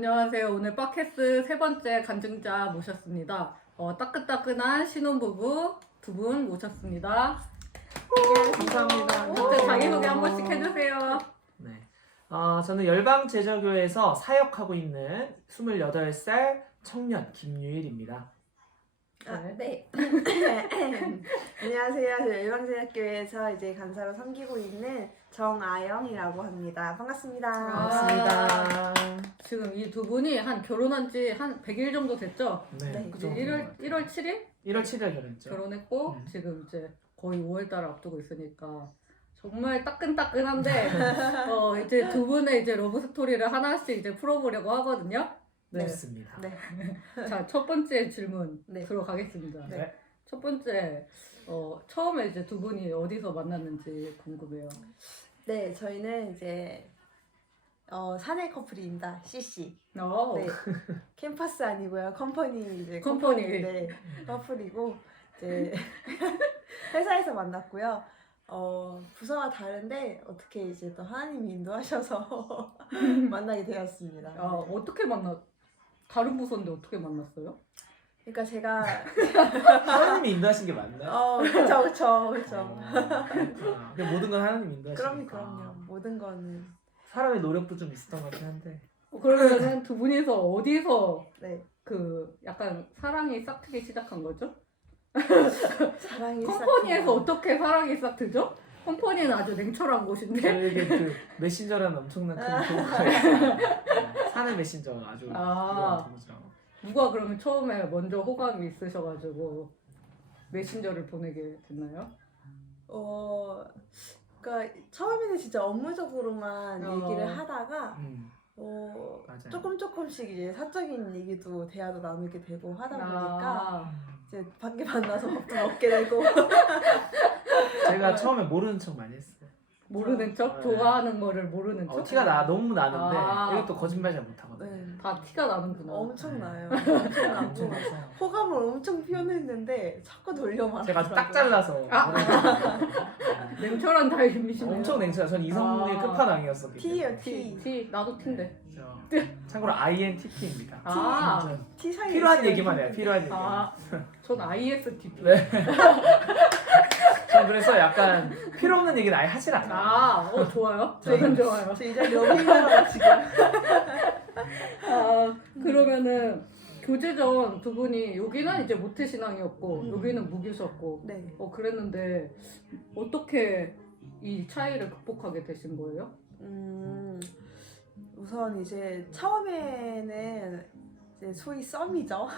안녕하세요. 오늘 팟캐스트 세 번째 간증자 모셨습니다. 따끈따끈한 신혼부부 두 분 모셨습니다. 감사합니다. 각자 자기소개 한 번씩 해주세요. 네. 저는 열방제자교회에서 사역하고 있는 28살 청년 김유일입니다. 네. 안녕하세요. 저 열방제자교회에서 이제 간사로 섬기고 있는 정아영이라고 합니다. 반갑습니다. 반갑습니다. 지금 이 두 분이 결혼한 지 한 100일 정도 됐죠? 네. 그 이제 정도 1월 7일 1월 7일 결혼했죠. 결혼했고 지금 이제 거의 5월달 앞두고 있으니까 정말 따끈따끈한데 이제 두 분의 이제 러브 스토리를 하나씩 이제 풀어보려고 하거든요. 네. 좋습니다. 네. 자, 첫 번째 질문 네. 들어가겠습니다. 네. 첫 번째, 처음에 이제 두 분이 어디서 만났는지 궁금해요. 네, 저희는 이제 사내 커플입니다. CC. 네. 캠퍼스 아니고요. 컴퍼니 이제 컴퍼니. 네. 커플이고 이제 회사에서 만났고요. 부서가 다른데 어떻게 이제 또 하나님이 인도하셔서 만나게 되었습니다. 어떻게 다른 부서인데 어떻게 만났어요? 그러니까 제가 하나님이 인도하신 게 맞나요? 그렇죠. 그냥 모든 건 하나님 인도하시니까. 그럼요. 모든 거는 사람의 노력도 좀 있었던 것 같긴 한데. 그러면은 두 분이서 어디서 네. 약간 사랑이 싹트기 시작한 거죠? 사랑이 컴퍼니에서 어떻게 사랑이 싹트죠? 컴퍼니는 아주 냉철한 곳인데. 저에게 그 메신저라는 엄청난 큰 도구가 있어요. 사내 메신저 아주 유명한 도구죠. 누가 그러면 처음에 먼저 호감이 있으셔가지고 메신저를 보내게 됐나요? 그러니까 처음에는 진짜 업무적으로만 얘기를 하다가 맞아요. 조금씩 이제 사적인 얘기도 대화도 나누게 되고 하다 보니까 이제 밖에 만나서 밥도 먹게 되고 제가 처음에 모르는 척 많이 했어요. 모르는 척? 네. 좋아하는 거를 모르는 척? 티가 너무 나는데 이것도 아. 거짓말 잘 못하거든요. 네. 다 티가 나는구나. 엄청 나요. 네. 엄청 나고 엄청 나서 호감을 엄청 표현했는데 자꾸 돌려 말하더라고요. 제가 아주 딱 잘라서 냉철한 타입이시네요. 엄청 냉철해. 전 이성의 아. 끝판왕이었어. T예요, T. T. 나도 T인데. 참고로 INTP입니다. 아. T 사이 필요한 얘기만 해요. 필요한 얘기. 전 ISTP. 네. 전 그래서 약간 필요 없는 얘기는 아예 하질 않아요. 좋아요. 저는 좋아요. 저 이제 러빙하러 지금. 그러면은 교제 전 두 분이 여기는 이제 모태신앙이었고 여기는 무교셨고 네. 그랬는데 어떻게 이 차이를 극복하게 되신 거예요? 우선 이제 처음에는 이제 소위 썸이죠.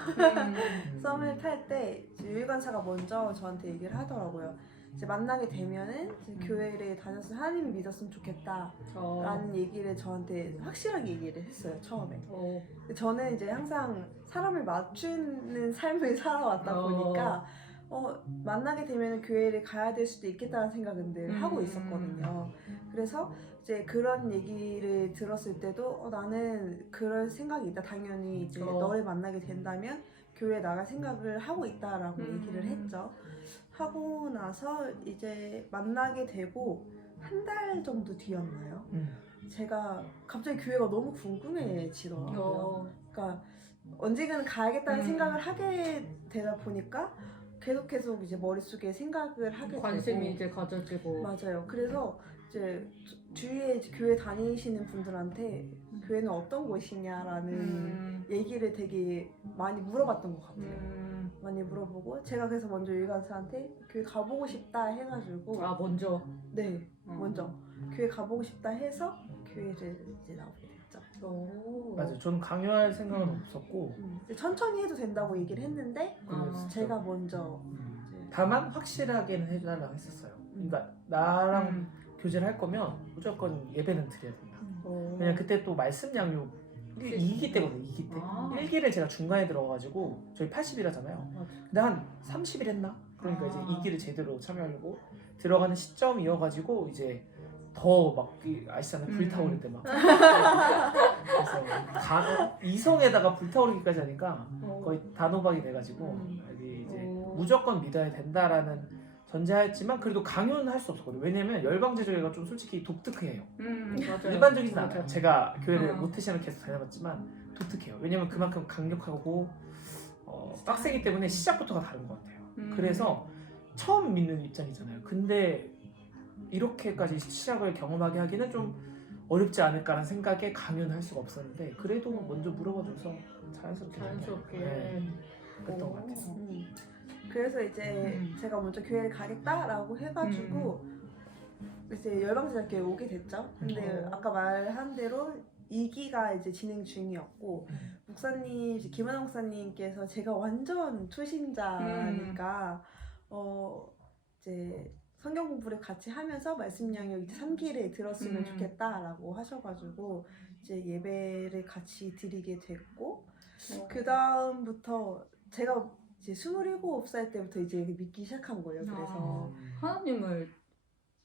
썸을 탈 때 유일관사가 먼저 저한테 얘기를 하더라고요. 이제 만나게 되면은 이제 교회를 다녔으면 하나님을 믿었으면 좋겠다라는 얘기를 저한테 확실하게 얘기를 했어요. 처음에. 근데 저는 이제 항상 사람을 맞추는 삶을 살아왔다 보니까 만나게 되면 교회를 가야 될 수도 있겠다는 생각은 늘 하고 있었거든요. 그래서 이제 그런 얘기를 들었을 때도 나는 그럴 생각이 있다. 당연히 이제 너를 만나게 된다면 교회에 나갈 생각을 하고 있다라고 얘기를 했죠. 하고 나서 이제 만나게 되고 한 달 정도 뒤였나요? 제가 갑자기 교회가 너무 궁금해지더라고요. 그러니까 언젠가는 가야겠다는 생각을 하게 되다 보니까 계속 이제 머릿속에 생각을 하게 관심이 되고 이제 가져지고. 맞아요. 그래서 이제 주위에 이제 교회 다니시는 분들한테 교회는 어떤 곳이냐라는 얘기를 되게 많이 물어봤던 것 같아요. 많이 물어보고 제가 그래서 먼저 유일관사한테 교회 가보고 싶다 해가지고 먼저. 네 먼저 교회 가보고 싶다 해서 교회를 이제 나오게 됐죠. 맞아요. 저는 강요할 생각은 없었고 이제 천천히 해도 된다고 얘기를 했는데 제가 먼저 다만 확실하게는 해달라고 했었어요. 그러니까 나랑 교제를 할 거면 무조건 예배는 드려야 된다. 왜냐면 그때 또 말씀 양육 2기 때거든요. 2기 때. 1기를 제가 중간에 들어가가지고 저희 80이라잖아요. 근데 한 30일 했나? 그러니까 이제 2기를 제대로 참여하려고 들어가는 시점이어가지고 이제 더 막 아시잖아요. 불타오를 때 막. 그래서 이성에다가 불타오르기까지 하니까 거의 단호박이 돼가지고 여기 이제 무조건 믿어야 된다라는 전제하였지만 그래도 강요는 할 수 없었거든요. 왜냐면 열방제조회가 좀 솔직히 독특해요. 맞아요. 일반적이진 않아요. 맞아. 제가 교회를 어. 모태신앙 계속 다녀봤지만 독특해요. 왜냐면 그만큼 강력하고 빡세기 때문에 시작부터가 다른 것 같아요. 그래서 처음 믿는 입장이잖아요. 근데 이렇게까지 시작을 경험하게 하기는 좀 어렵지 않을까라는 생각에 강요는 할 수가 없었는데 그래도 먼저 물어봐줘서 자연스럽게 네, 그랬던 것 같아요. 그래서 이제 제가 먼저 교회를 가겠다라고 해가지고 이제 열방제자교회 오게 됐죠. 근데 아까 말한 대로 2기가 이제 진행 중이었고 목사님 이제 김은영 목사님께서 제가 완전 초신자니까 이제 성경 공부를 같이 하면서 말씀 양육 이제 3기를 들었으면 좋겠다라고 하셔가지고 이제 예배를 같이 드리게 됐고 그 다음부터 제가 이제 27살 때부터 이제 믿기 시작한 거예요. 그래서 하나님을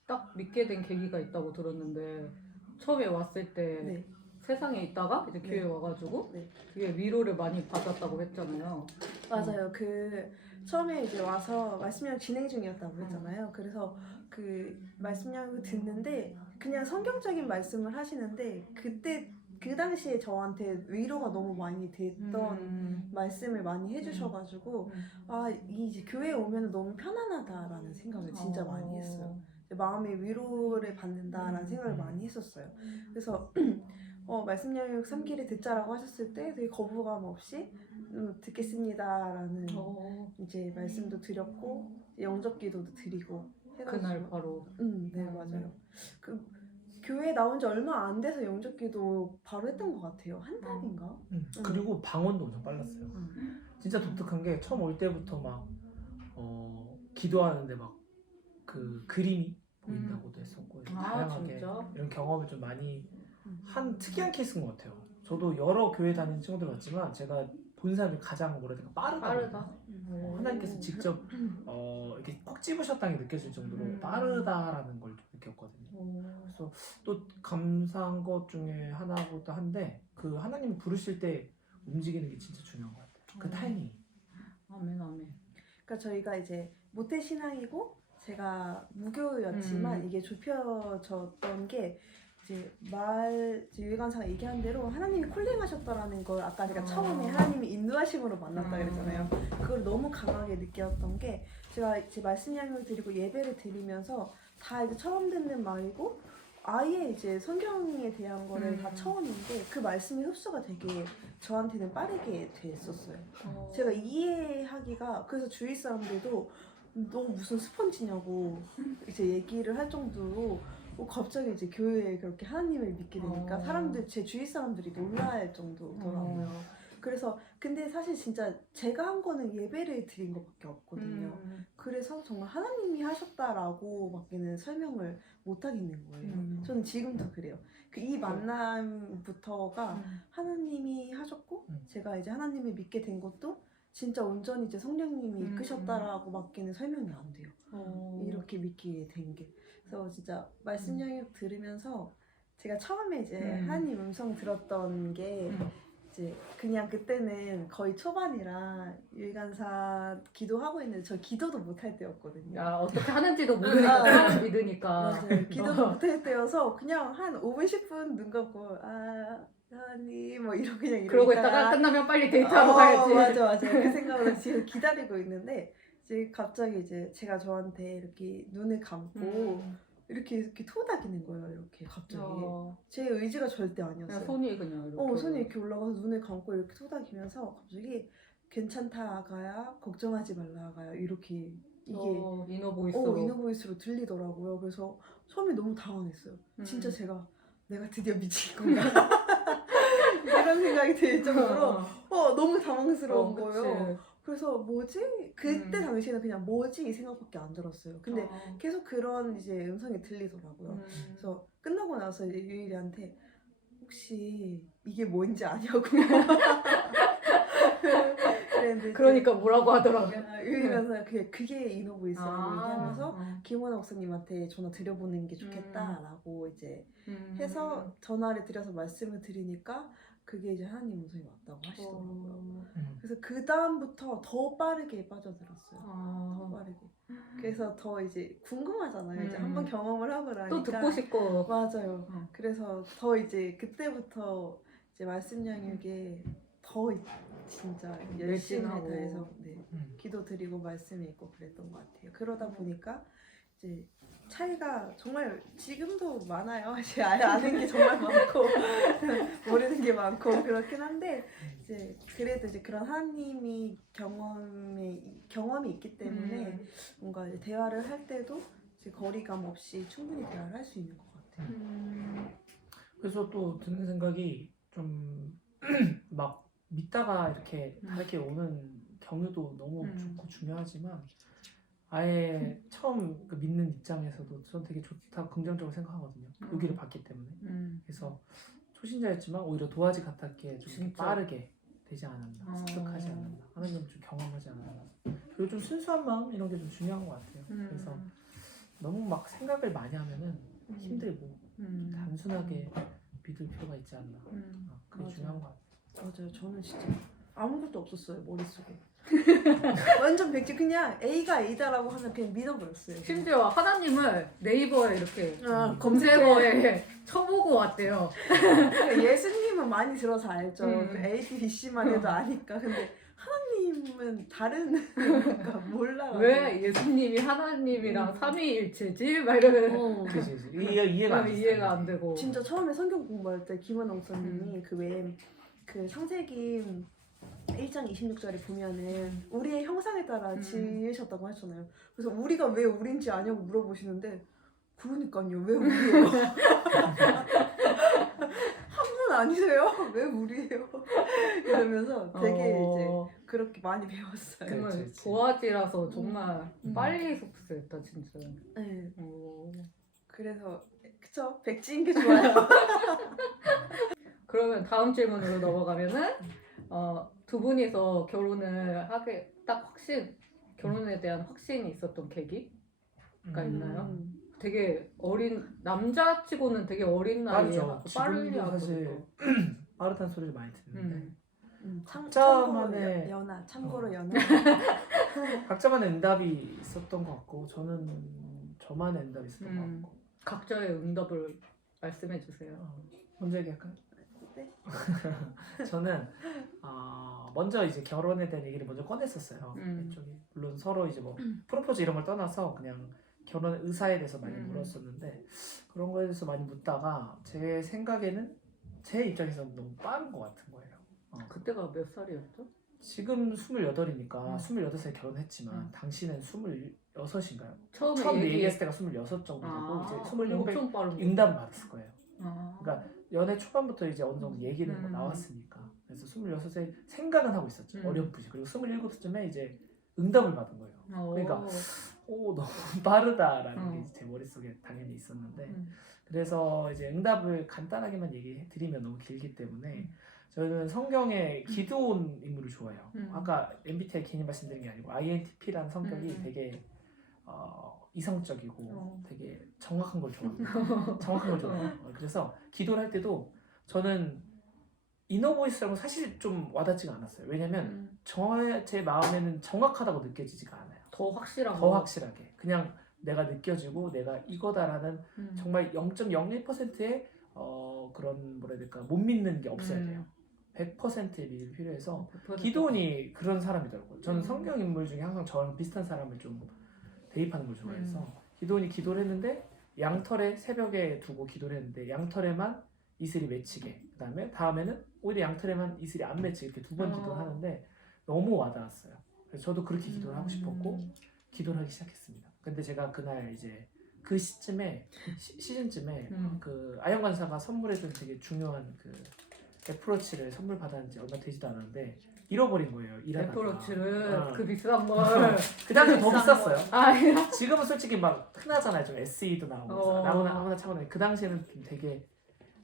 딱 믿게 된 계기가 있다고 들었는데 처음에 왔을 때 네. 세상에 있다가 이제 교회 와가지고 네. 되게 위로를 많이 받았다고 했잖아요. 맞아요. 그 처음에 이제 와서 말씀양 진행 중이었다고 했잖아요. 그래서 그 말씀양을 듣는데 그냥 성경적인 말씀을 하시는데 그때 그 당시에 저한테 위로가 너무 많이 됐던 말씀을 많이 해주셔가지고 아 이제 교회에 오면 너무 편안하다라는 생각을 진짜 많이 했어요. 마음의 위로를 받는다라는 생각을 많이 했었어요. 그래서 말씀 양육 3기를 듣자라고 하셨을 때 되게 거부감 없이 듣겠습니다라는 이제 말씀도 드렸고 영접 기도도 드리고 해가지고 그날 바로 네 맞아요. 그 교회 나온 지 얼마 안 돼서 영접 기도 바로 했던 것 같아요. 한 달인가? 그리고 방언도 엄청 빨랐어요. 진짜 독특한 게 처음 올 때부터 막 기도하는데 막 그 그림이 보인다고도 했었고 다양하게 진짜? 이런 경험을 좀 많이 한 특이한 케이스인 것 같아요. 저도 여러 교회 다니는 친구들 봤지만 제가 본 사람 중 가장 뭐라 해야 될까 빠르다. 하나님께서 직접 이렇게 꽉 집으셨다는 게 느껴질 정도로 빠르다라는 걸 좀 느꼈거든요. 그래서 또 감사한 것 중에 하나보다 한데 그 하나님 부르실 때 움직이는 게 진짜 중요한 것 같아요. 그 타이밍. 아멘 아멘. 그러니까 저희가 이제 모태 신앙이고 제가 무교였지만 이게 좁혀졌던 게 이제 유희관사가 얘기한 대로 하나님이 콜링하셨다라는 걸 아까 제가 처음에 하나님이 인도하심으로 만났다 그랬잖아요. 그걸 너무 강하게 느꼈던 게 제가 이제 말씀 양육을 드리고 예배를 드리면서 다 이제 처음 듣는 말이고 아예 이제 성경에 대한 거를 다 처음인데 그 말씀의 흡수가 되게 저한테는 빠르게 됐었어요. 제가 이해하기가 그래서 주위 사람들도 너 무슨 스펀지냐고 이제 얘기를 할 정도로 갑자기 이제 교회에 그렇게 하나님을 믿게 되니까 사람들 제 주위 사람들이 놀랄 정도더라고요. 그래서 근데 사실 진짜 제가 한 거는 예배를 드린 것밖에 없거든요. 그래서 정말 하나님이 하셨다라고 밖에는 설명을 못 하겠는 거예요. 저는 지금도 그래요. 이 만남부터가 하나님이 하셨고 제가 이제 하나님을 믿게 된 것도 진짜 온전히 이제 성령님이 이끄셨다라고 밖에는 설명이 안 돼요. 이렇게 믿게 된 게. 그래서 진짜 말씀 양육 들으면서 제가 처음에 이제 하나님 음성 들었던 게 이제 그냥 그때는 거의 초반이라 유희관사 기도하고 있는데 저 기도도 못할 때였거든요. 야 어떻게 하는지도 모르니까 처음 믿으니까. 맞아요. 기도도 못할 때여서 그냥 한 5분 10분 눈 감고 하나님 뭐 이러고 그냥 그러고 있다가 끝나면 빨리 데이트하러 가야지. 맞아. 그 생각으로 지금 기다리고 있는데 이제 갑자기 이제 제가 저한테 이렇게 눈을 감고 이렇게 토닥이는 거예요. 이렇게 갑자기 제 의지가 절대 아니었어요. 그냥 손이 그냥 이렇게. 손이 이렇게 올라가서 눈을 감고 이렇게 토닥이면서 갑자기 괜찮다 아가야 걱정하지 말라 아가야 이렇게 이게 이너보이스로. 이너보이스로 들리더라고요. 그래서 처음에 너무 당황했어요. 진짜 내가 드디어 미친 건가 이런 생각이 들 정도로 너무 당황스러운 거예요. 그래서 뭐지? 그때 당시에는 그냥 뭐지? 이 생각밖에 안 들었어요. 근데 계속 그런 이제 음성이 들리더라고요. 그래서 끝나고 나서 이제 유일이한테 혹시 이게 뭔지 아냐고. 그러니까 뭐라고 하더라고요. 유일이면서 그게 이노보이스라고 얘기하면서 김원아 목사님한테 전화 드려보는 게 좋겠다라고 이제 해서 전화를 드려서 말씀을 드리니까 그게 이제 하나님 음성이 맞다고 하시더라고요. 그래서 그 다음부터 더 빠르게 빠져들었어요. 더 빠르게. 그래서 더 이제 궁금하잖아요. 이제 음. 한번 경험을 하고 나니까 또 듣고 싶고. 맞아요. 어. 그래서 더 이제 그때부터 이제 말씀 양육에 더 진짜 열심히 매진하고. 다해서 네, 음. 기도 드리고 말씀 읽고 그랬던 것 같아요. 그러다 보니까 이제 차이가 정말 지금도 많아요. 이제 아는 게 정말 많고 모르는 게 많고 그렇긴 한데 이제 그래도 이제 그런 하나님이 경험이 있기 때문에 뭔가 이제 대화를 할 때도 이제 거리감 없이 충분히 대화를 할 수 있는 것 같아요. 그래서 또 드는 생각이 좀 막 믿다가 이렇게 다르게 오는 경우도 너무 좋고 중요하지만 아예 처음 그 믿는 입장에서도 전 되게 좋다 긍정적으로 생각하거든요. 여기를 봤기 때문에. 그래서 초신자였지만 오히려 도화지 같았기에 좀 진짜. 빠르게 되지 않았나, 습득하지 않았나, 하나님 좀 경험하지 않았나. 그리고 좀 순수한 마음 이런 게 좀 중요한 것 같아요. 그래서 너무 막 생각을 많이 하면은 힘들고 단순하게 믿을 필요가 있지 않나. 그게 맞아요. 중요한 것 같아요. 맞아요. 저는 진짜 아무것도 없었어요 머릿속에. 완전 백지 그냥 A가 A다라고 하면 그냥 믿어버렸어요. 심지어 하나님을 네이버에 이렇게 아, 검색어에 쳐보고 왔대요. 예수님은 많이 들어서 알죠. 그 A, B, C만 해도 어. 아니까. 근데 하나님은 다른 뭔가 몰라. 왜 예수님이 하나님이랑 삼위일체지? 막 이러면 그치. 이해가 안 됐어요. 이해가 안 되고. 진짜 처음에 성경 공부할 때 김은홍 선생님이 그 왜 그 창세기 1장 26절에 보면은 우리의 형상에 따라 지으셨다고 하셨잖아요. 그래서 우리가 왜 우린지 아냐고 물어보시는데 그러니까요. 왜 우리예요? 한 분 아니세요? 왜 우리예요? 이러면서 되게 이제 그렇게 많이 배웠어요. 정말 그치. 도화지라서 정말 빨리 흡수했다 진짜. 네. 오. 그래서 그쵸? 백지인 게 좋아요. 그러면 다음 질문으로 넘어가면은 두 분이서 결혼을 하게 딱 결혼에 대한 확신이 있었던 계기가 있나요? 되게 어린 남자치고는 되게 어린 나이에 빠르죠. 빠르게 지금도 하고 사실 빠르다는 소리를 많이 듣는데 참고로 연하. 참고로 연하. 각자만의 응답이 있었던 것 같고 저는 저만의 응답이 있었던 것 같고 각자의 응답을 말씀해 주세요. 먼저 얘기할까요? 네. 저는 먼저 이제 결혼에 대한 얘기를 먼저 꺼냈었어요. 이쪽이 물론 서로 이제 뭐 프로포즈 이런 걸 떠나서 그냥 결혼 의사에 대해서 많이 물었었는데 그런 거에 대해서 많이 묻다가 제 생각에는 제 입장에서는 너무 빠른 것 같은 거예요. 그때가 몇 살이었죠? 지금 28이니까 28살에 결혼했지만 당신은 26인가요? 처음 얘기했을 때가 26 정도 되고 이제 27에 엄청 빠른 응답을 받았을 거예요. 아. 그러니까 연애 초반부터 이제 어느 정도 얘기는 뭐 나왔으니까 그래서 26세 생각은 하고 있었죠. 어렴풋이. 그리고 27쯤에 이제 응답을 받은 거예요. 그러니까 너무 빠르다라는 게 제 머릿속에 당연히 있었는데 그래서 이제 응답을 간단하게만 얘기해 드리면 너무 길기 때문에 저는 성경의 기드온 인물을 좋아해요. 아까 MBTI 개념 말씀드린 게 아니고 INTP라는 성격이 되게 이성적이고 되게 정확한 걸 좋아합니다. 정확한 걸 좋아해요. 그래서 기도를 할 때도 저는 이너보이스라고 사실 좀 와닿지가 않았어요. 왜냐면 제 마음에는 정확하다고 느껴지지가 않아요. 더 확실한 더 확실하게 그냥 내가 느껴지고 내가 이거다라는 정말 0.01%의 그런 뭐라 해야 될까 못 믿는 게 없어야 돼요. 100%의 믿음이 필요해서 100%. 기도원이 그런 사람이더라고요. 저는 성경 인물 중에 항상 저랑 비슷한 사람을 좀 대입하는 걸 좋아해서 기도원이 기도를 했는데 양털에 새벽에 두고 기도를 했는데 양털에만 이슬이 맺히게 다음에는 오히려 양털에만 이슬이 안 맺히게 이렇게 두 번 기도를 하는데 너무 와닿았어요. 그래서 저도 그렇게 기도를 하고 싶었고 기도를 하기 시작했습니다. 근데 제가 그날 이제 그 시즌쯤에 그 아영 간사가 선물해준 되게 중요한 그 애플워치를 선물 받았는지 얼마 되지도 않았는데 잃어버린 거예요. 일하다가. 애플워치를 그 비싼 걸. 그 당시 더 비쌌어요. 아, 지금은 솔직히 막 흔하잖아요. 좀 SE도 나오고 아무나 차고나 그 당시에는 좀 되게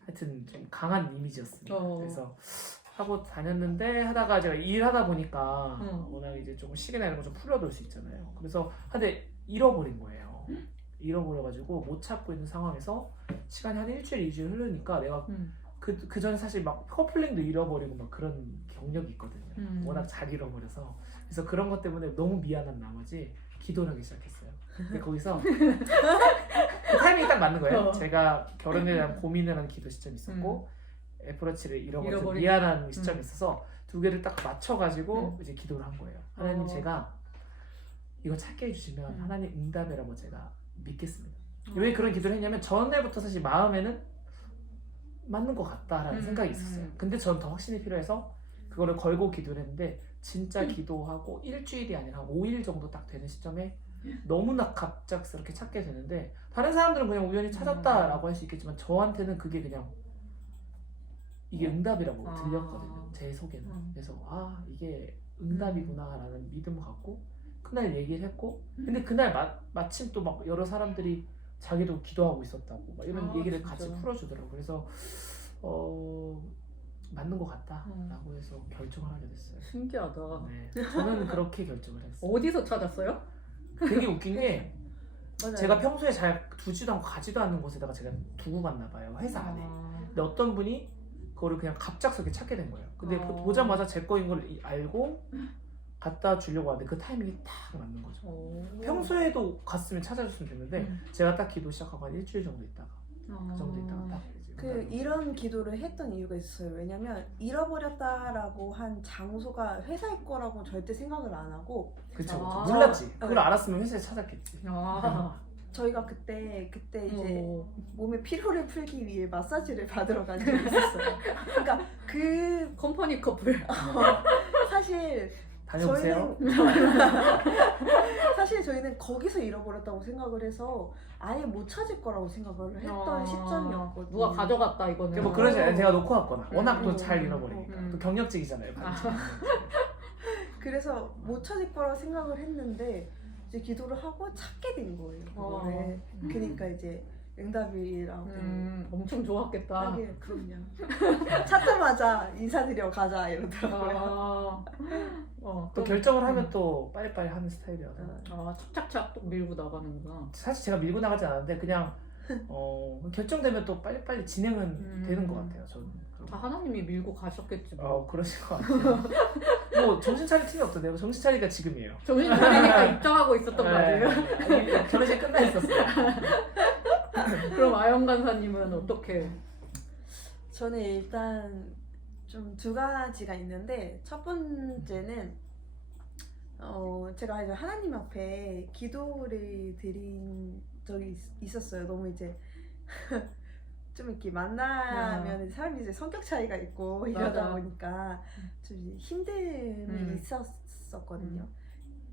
하여튼 좀 강한 이미지였습니다. 그래서 하고 다녔는데 하다가 제가 일하다 보니까 워낙 이제 조금 시계나 이런 거 좀 풀어둘 수 있잖아요. 그래서 근데 잃어버린 거예요. 잃어버려가지고 못 찾고 있는 상황에서 시간이 한 일주일, 2주일 흐르니까 내가 그 전에 사실 막 커플링도 잃어버리고 막 그런 경력이 있거든요. 워낙 잘 잃어버려서 그래서 그런 것 때문에 너무 미안한 나머지 기도를 하기 시작했어요. 근데 거기서 그 타이밍이 딱 맞는 거예요. 제가 결혼에 대한 고민을 하는 기도 시점이 있었고 애플워치를 잃어버려서 잃어버린- 미안한 시점이 있어서 두 개를 딱 맞춰가지고 이제 기도를 한 거예요. 하나님 어. 제가 이거 찾게 해주시면 하나님 응답이라고 제가 믿겠습니다. 어. 왜 그런 기도를 했냐면 전에부터 사실 마음에는 맞는 것 같다라는 생각이 있었어요. 근데 전 더 확신이 필요해서 그거를 걸고 기도를 했는데 진짜 기도하고 일주일이 아니라 한 5일 정도 딱 되는 시점에 너무나 갑작스럽게 찾게 되는데 다른 사람들은 그냥 우연히 찾았다라고 할 수 있겠지만 저한테는 그게 그냥 이게 응답이라고 아. 들렸거든요. 제 속에는. 그래서 아 이게 응답이구나라는 믿음을 갖고 그날 얘기를 했고 근데 그날 마침 또 막 여러 사람들이 자기도 기도하고 있었다고 막 이런 아, 얘기를 진짜? 같이 풀어주더라고요. 그래서 맞는 것 같다라고 해서 결정을 하게 됐어요. 신기하다. 네, 저는 그렇게 결정을 했어요. 어디서 찾았어요? 되게 웃긴 게 맞아요. 제가 평소에 잘 두지도 않고 가지도 않는 곳에다가 제가 두고 갔나 봐요. 회사 안에. 아. 근데 어떤 분이 그거를 그냥 갑작스럽게 찾게 된 거예요. 근데 어. 보자마자 제 거인 걸 알고 갖다 주려고 하는데 그 타이밍이 딱 맞는 거죠. 오. 평소에도 갔으면 찾아줬으면 됐는데 제가 딱 기도 시작하고 한 일주일 정도 있다가 그 정도 있다가 딱 이제 이런 기도를 했던 이유가 있어요. 왜냐면 잃어버렸다라고 한 장소가 회사일 거라고 절대 생각을 안 하고 그쵸 아. 몰랐지. 그걸 네. 알았으면 회사에 찾았겠지. 아. 저희가 그때 이제 오. 몸의 피로를 풀기 위해 마사지를 받으러 간 적이 있었어요. 그러니까 그 컴퍼니 커플. 사실 다녀오세요. 사실 저희는 거기서 잃어버렸다고 생각을 해서 아예 못 찾을 거라고 생각을 했던 아. 시점이었거든요. 누가 가져갔다 이거는. 뭐 그러지 않아요. 제가 놓고 왔거나 워낙 또 음. 잘 잃어버리니까 음. 또 경력직이잖아요. 그래서 못 찾을 거라고 생각을 했는데 이제 기도를 하고 찾게 된 거예요. 그거를. 그러니까 이제 응답이라고. 엄청 좋았겠다. 하긴 그럼요. 찾자마자 인사드려 가자 이러더라고요. 또 결정을 하면 또 빨리빨리 하는 스타일이어서 착착착 또 밀고 나가는구나. 사실 제가 밀고 나가지 않았는데 그냥 결정되면 또 빨리빨리 진행은 되는 것 같아요. 저는. 다 하나님이 밀고 가셨겠지 뭐. 그러실 것 같아요. 뭐 정신 차릴 틈이 없던데요. 정신 차리니까 지금이에요. 정신 차리니까 입장하고 있었던 거 아니에요? 네. 결혼식 끝나 있었어요. 그럼 아영 간사님은 어떻게? 저는 일단 좀 두 가지가 있는데 첫 번째는 제가 이제 하나님 앞에 기도를 드린 적이 있었어요. 너무 이제 좀 이렇게 만나면 사람이 이제 성격 차이가 있고 이러다 맞아. 보니까 좀 이제 힘듦이 있었거든요.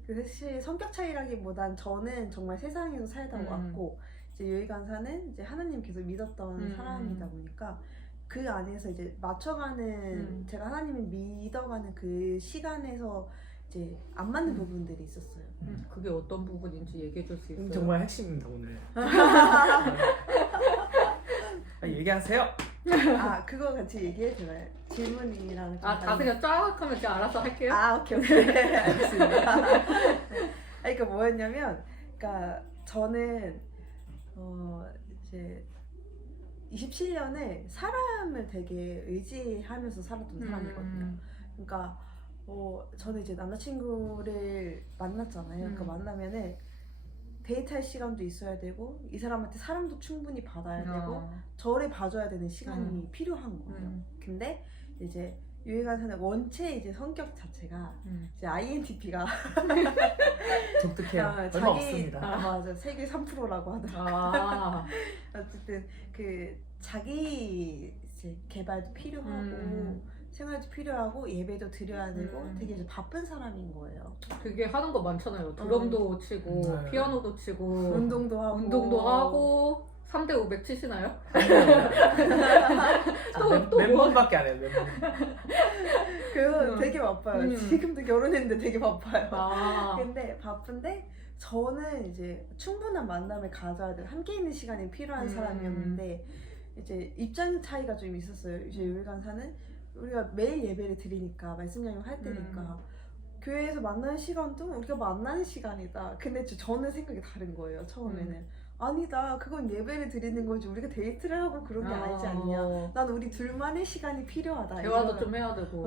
그 사실 성격 차이라기보단 저는 정말 세상에서 살다 왔고 이제 유희 간사는 이제 하나님 계속 믿었던 사람이다 보니까 그 안에서 이제 맞춰가는 제가 하나님을 믿어가는 그 시간에서 이제 안 맞는 부분들이 있었어요. 그게 어떤 부분인지 얘기해 줄 수 있어요? 정말 핵심입니다 오늘. 얘기하세요. 그거 같이 얘기해 주나요? 질문이랑 다 그냥 쫙 하면 제가 알아서 할게요. 오케이 알겠습니다. 그러니까 뭐였냐면, 그러니까 저는 이제 27년을 사람을 되게 의지하면서 살았던 사람이거든요. 그러니까 저는 이제 남자친구를 만났잖아요. 그러니까 만나면은 데이트할 시간도 있어야 되고 이 사람한테 사랑도 충분히 받아야 되고 저를 봐줘야 되는 시간이 필요한 거예요. 근데 이제 유희 간사는 원체 이제 성격 자체가 이제 INTP가 독특해요. 얼마 없습니다. 맞아, 세계 3%라고 하더라고요. 어쨌든 그 자기 이제 개발도 필요하고 생활도 필요하고 예배도 드려야 되고 되게 이제 바쁜 사람인 거예요. 되게 하는 거 많잖아요. 드럼도 치고 피아노도 치고 운동도 하고 3대 500 치시나요? 몇 번밖에 안 해요. 몇 번. 그래서 되게 바빠요. 지금도 결혼했는데 되게 바빠요. 아. 근데 바쁜데 저는 이제 충분한 만남을 가져야 돼. 함께 있는 시간이 필요한 사람이었는데 이제 입장 차이가 좀 있었어요. 이제 유희 간사는 우리가 매일 예배를 드리니까 말씀 양육할 때니까 교회에서 만나는 시간도 우리가 만나는 시간이다. 근데 저는 생각이 다른 거예요. 처음에는. 아니다. 그건 예배를 드리는 거지. 우리가 데이트를 하고 그런 게 아니지 않냐. 난 우리 둘만의 시간이 필요하다. 대화도 좀 해야 되고.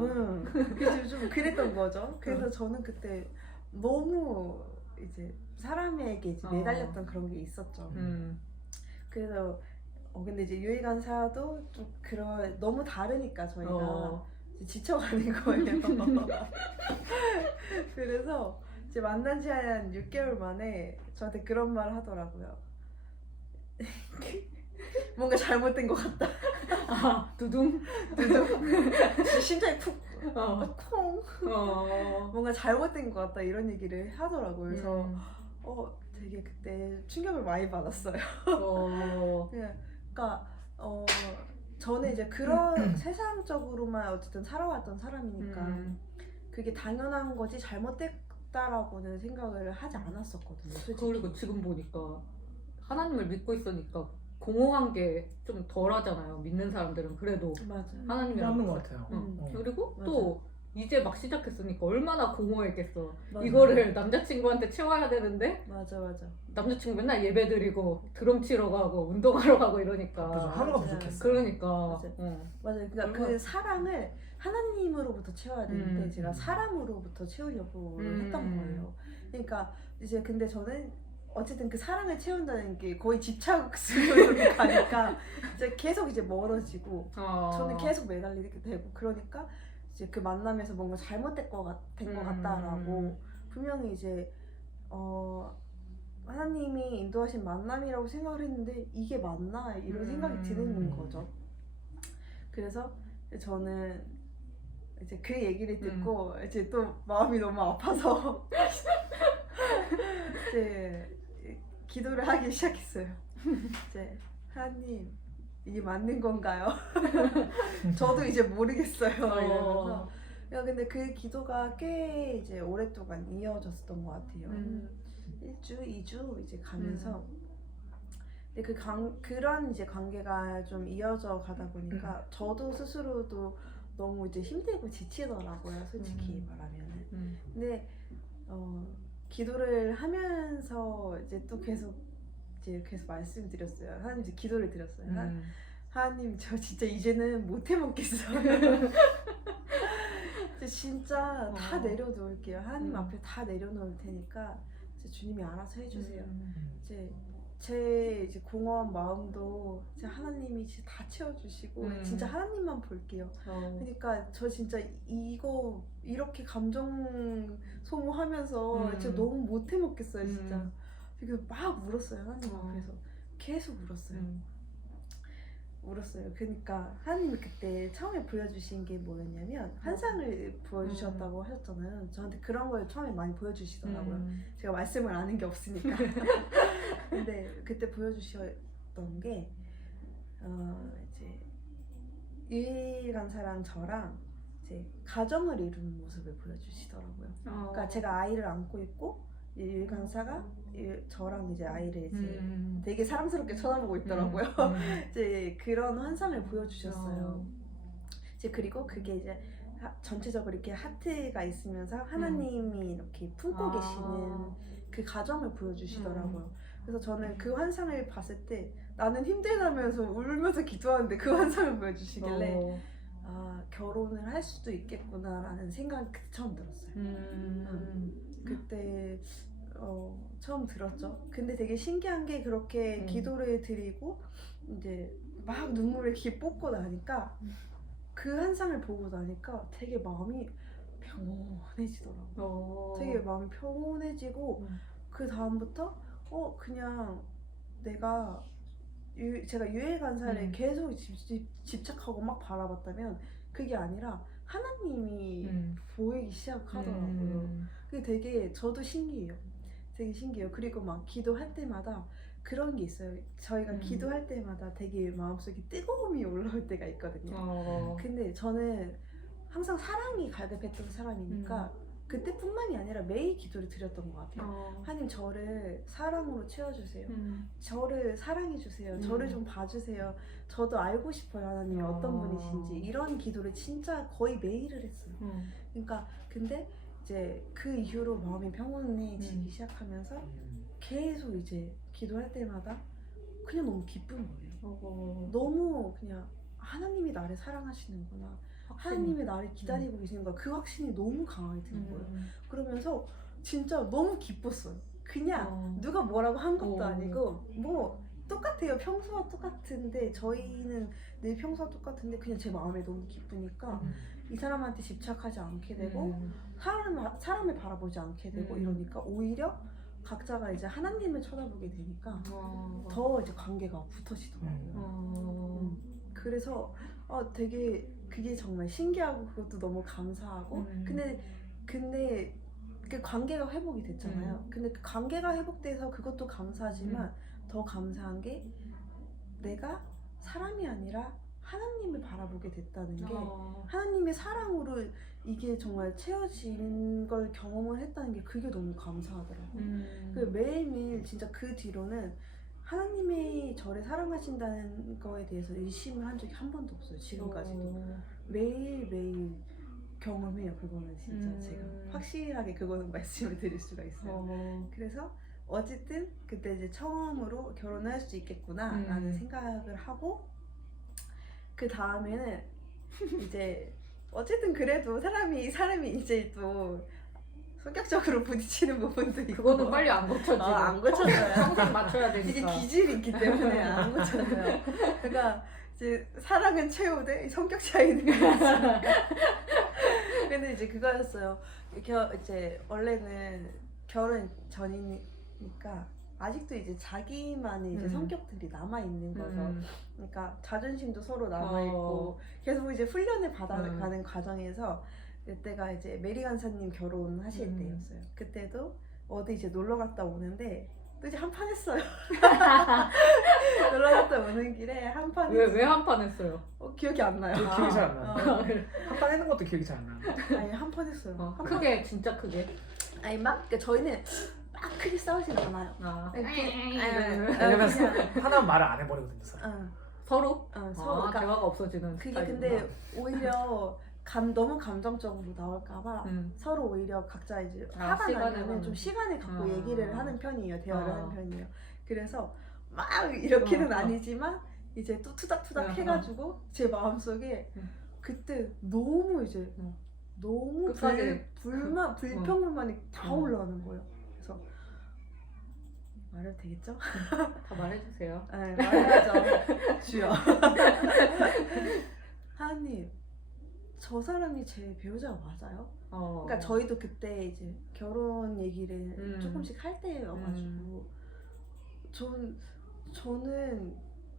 그래서 좀 그랬던 거죠. 그래서 저는 그때 너무 이제 사람에게 이제 매달렸던 그런 게 있었죠. 그래서 근데 이제 유희 간사도 좀 그런 너무 다르니까 저희가 이제 지쳐가는 거예요. 그래서 이제 만난 지 한 6개월 만에 저한테 그런 말 하더라고요. 뭔가 잘못된 것 같다. 아, 두둥. 심장이 쿵. 어. 뭔가 잘못된 것 같다 이런 얘기를 하더라고요. 그래서 되게 그때 충격을 많이 받았어요. 그러니까 저는 이제 그런 세상적으로만 어쨌든 살아왔던 사람이니까 그게 당연한 거지 잘못됐다라고는 생각을 하지 않았었거든요. 솔직히. 그리고 지금 보니까 하나님을 믿고 있으니까 공허한 게 좀 덜하잖아요. 믿는 사람들은 그래도 맞아요. 하나님이랑 맞는 것 같아요. 그리고 맞아. 또 이제 막 시작했으니까 얼마나 공허했겠어. 맞아. 이거를 남자친구한테 채워야 되는데 맞아. 남자친구 맨날 예배 드리고 드럼 치러 가고 운동하러 가고 이러니까. 그죠. 하루가 맞아요. 부족했어. 그러니까. 맞아요. 그러니까 얼마나- 그 사랑을 하나님으로부터 채워야 되는데 제가 음. 사람으로부터 채우려고 했던 거예요. 그러니까 이제 근데 저는 어쨌든 그 사랑을 채운다는 게 거의 집착 수준으로 가니까 이제 계속 이제 멀어지고 저는 계속 매달리게 되고 그러니까 이제 그 만남에서 뭔가 잘못된 것 같다라고 분명히 이제 하나님이 인도하신 만남이라고 생각을 했는데 이게 맞나 이런 생각이 드는 거죠. 그래서 저는 이제 그 얘기를 듣고 이제 또 마음이 너무 아파서 이제 기도를 하기 시작했어요. 이제 하나님 이게 맞는 건가요? 저도 이제 모르겠어요. 이러면서 야 근데 그 기도가 꽤 이제 오랫동안 이어졌었던 것 같아요. 1주, 2주 이제 가면서 근데 그런 이제 관계가 좀 이어져 가다 보니까 저도 스스로도 너무 이제 힘들고 지치더라고요. 솔직히 말하면은. 근데 기도를 하면서 이제 또 계속 말씀드렸어요. 하나님 이제 기도를 드렸어요. 하나님 저 진짜 이제는 못 해먹겠어요. 진짜 다 내려놓을게요. 하나님 앞에 다 내려놓을 테니까 이제 주님이 알아서 해주세요. 이제 제 이제 공허한 마음도 이제 하나님이 이제 다 채워주시고 진짜 하나님만 볼게요. 그러니까 저 진짜 이거 이렇게 감정 소모하면서 진짜 너무 못 해먹겠어요. 진짜 그래서 막 울었어요. 하나님 앞에서 계속 울었어요. 그러니까 하나님이 그때 처음에 보여주신 게 뭐였냐면 환상을 보여주셨다고 하셨잖아요. 저한테 그런 걸 처음에 많이 보여주시더라고요. 제가 말씀을 아는 게 없으니까. 근데 그때 보여주셨던 게 이제 유희 간사랑 저랑 이제 가정을 이루는 모습을 보여주시더라고요. 그러니까 제가 아이를 안고 있고 유희 간사가 저랑 이제 아이를 이제 되게 사랑스럽게 쳐다보고 있더라고요. 이제 그런 환상을 보여주셨어요. 이제 그리고 그게 이제 전체적으로 이렇게 하트가 있으면서 하나님이 이렇게 품고 계시는 그 가정을 보여주시더라고요. 그래서 저는 그 환상을 봤을 때 나는 힘들다면서 울면서 기도하는데 그 환상을 보여주시길래 아 결혼을 할 수도 있겠구나라는 생각이 그때 처음 들었어요. 그때 처음 들었죠. 근데 되게 신기한 게 그렇게 기도를 드리고 이제 막 눈물을 이렇게 뽑고 나니까 그 환상을 보고 나니까 되게 마음이 평온해지더라고요. 되게 마음이 평온해지고 그 다음부터 그냥 제가 유해 간사를 계속 집착하고 막 바라봤다면 그게 아니라 하나님이 보이기 시작하더라고요. 그게 되게 저도 신기해요. 되게 신기해요. 그리고 막 기도할 때마다 그런 게 있어요. 저희가 기도할 때마다 되게 마음속에 뜨거움이 올라올 때가 있거든요. 근데 저는 항상 사랑이 갈급했던 사람이니까 그때뿐만이 아니라 매일 기도를 드렸던 것 같아요. 하나님 저를 사랑으로 채워주세요. 저를 사랑해주세요. 저를 좀 봐주세요. 저도 알고 싶어요. 하나님이 어떤 분이신지. 이런 기도를 진짜 거의 매일을 했어요. 그러니까 근데 이제 그 이후로 마음이 평온해지기 시작하면서 계속 이제 기도할 때마다 그냥 너무 기쁜 거예요. 너무 그냥 하나님이 나를 사랑하시는구나. 하나님이 나를 기다리고 계시는 거야. 그 확신이 너무 강하게 드는 거예요. 그러면서 진짜 너무 기뻤어요. 그냥 누가 뭐라고 한 것도 어. 아니고 뭐 똑같아요. 평소와 똑같은데 저희는 늘 평소와 똑같은데 그냥 제 마음에 너무 기쁘니까 이 사람한테 집착하지 않게 되고 사람을 바라보지 않게 되고 이러니까 오히려 각자가 이제 하나님을 쳐다보게 되니까 더 이제 관계가 붙어지더라고요. 그래서 되게 그게 정말 신기하고 그것도 너무 감사하고 근데 그 관계가 회복이 됐잖아요. 근데 그 관계가 회복돼서 그것도 감사하지만 더 감사한 게 내가 사람이 아니라 하나님을 바라보게 됐다는 게 하나님의 사랑으로 이게 정말 채워진 걸 경험을 했다는 게 그게 너무 감사하더라고요. 그 매일매일 진짜 그 뒤로는 하나님이 저를 사랑하신다는 거에 대해서 의심을 한 적이 한 번도 없어요. 지금까지도. 매일매일 경험해요. 그거는 진짜 제가 확실하게 그거는 말씀을 드릴 수가 있어요. 그래서 어쨌든 그때 이제 처음으로 결혼을 할 수 있겠구나 라는 생각을 하고 그 다음에는 이제 어쨌든 그래도 사람이 이제 또 성격적으로 부딪히는 부분도 있고 그거는 빨리 안 고쳐지고 안 고쳐져요. 평생 맞춰야 이게 되니까. 기질이 있기 때문에 안 고쳐져요. 그러니까 이제 사랑은 채우되 성격 차이는 있으니까. 근데 이제 그거였어요. 이제 원래는 결혼 전이니까 아직도 이제 자기만의 이제 성격들이 남아 있는 거죠. 그러니까 자존심도 서로 남아 있고 계속 이제 훈련을 받아가는 과정에서 그때가 이제 메리 간사님 결혼하실 때였어요. 그때도 어디 이제 놀러 갔다 오는데 또 이제 한판 했어요. 놀러 갔다 오는 길에 한판 왜 한 판 했어요? 기억이 안 나요. 기억이 잘 안 나요. 한판 했는 것도 기억이 잘 안 나요. 아니 한판 했어요. 크게 진짜 크게. 아니 막 그러니까 저희는 막 크게 싸우진 않아요. 왜냐면 하나는 말을 안 해버리거든요. 사람. 서로 서로 그러니까 대화가 없어지는 그게 스타일이구나. 근데 오히려 너무 감정적으로 나올까봐 서로 오히려 각자 이제 화가 나면은 좀 시간을 갖고 얘기를 하는 편이에요. 대화를 하는 편이에요. 그래서 막 이렇게는 아니지만 이제 또 투닥투닥 해가지고 제 마음속에 그때 너무 이제 너무 끝까지 불평불만이 다 올라오는 거예요. 그래서 말해도 되겠죠? 다 말해주세요. 네, 말해야죠. 주여. 하나님, 저 사람이 제 배우자가 맞아요? 그러니까 저희도 그때 이제 결혼 얘기를 조금씩 할 때여가지고 저는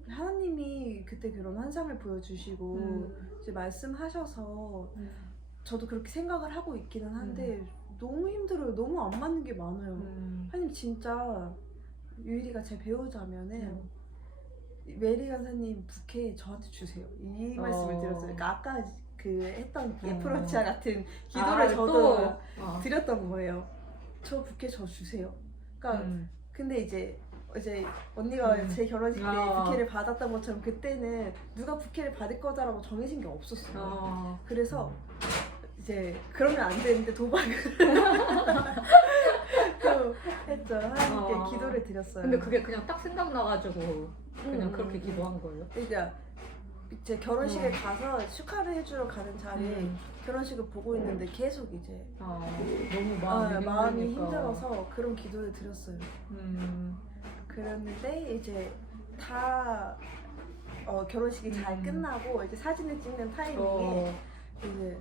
하나님이 그때 결혼 환상을 보여주시고 이제 말씀하셔서 저도 그렇게 생각을 하고 있기는 한데 너무 힘들어요. 너무 안 맞는 게 많아요. 하나님 진짜 유일이가 제 배우자면은 메리 간사님 부케 저한테 주세요. 이 말씀을 드렸어요. 그러니까 아까 그 했던 예프로치아 같은 기도를 저도 드렸던 거예요. 저 부케 저 주세요. 그러니까 근데 이제 언니가 제 결혼식 때 부케를 받았던 것처럼 그때는 누가 부케를 받을 거다라고 정해진 게 없었어요. 그래서 이제 그러면 안 되는데 도박을 또 했죠. 하나님께 기도를 드렸어요. 근데 그게 그냥 딱 생각나가지고 그냥 그렇게 기도한 거예요? 그러니까 제 결혼식에 가서 축하를 해주러 가는 자리에 결혼식을 보고 있는데 계속 이제 너무 마음이 힘들어서 그런 기도를 드렸어요. 그랬는데 이제 다 결혼식이 잘 끝나고 이제 사진을 찍는 타이밍에 이제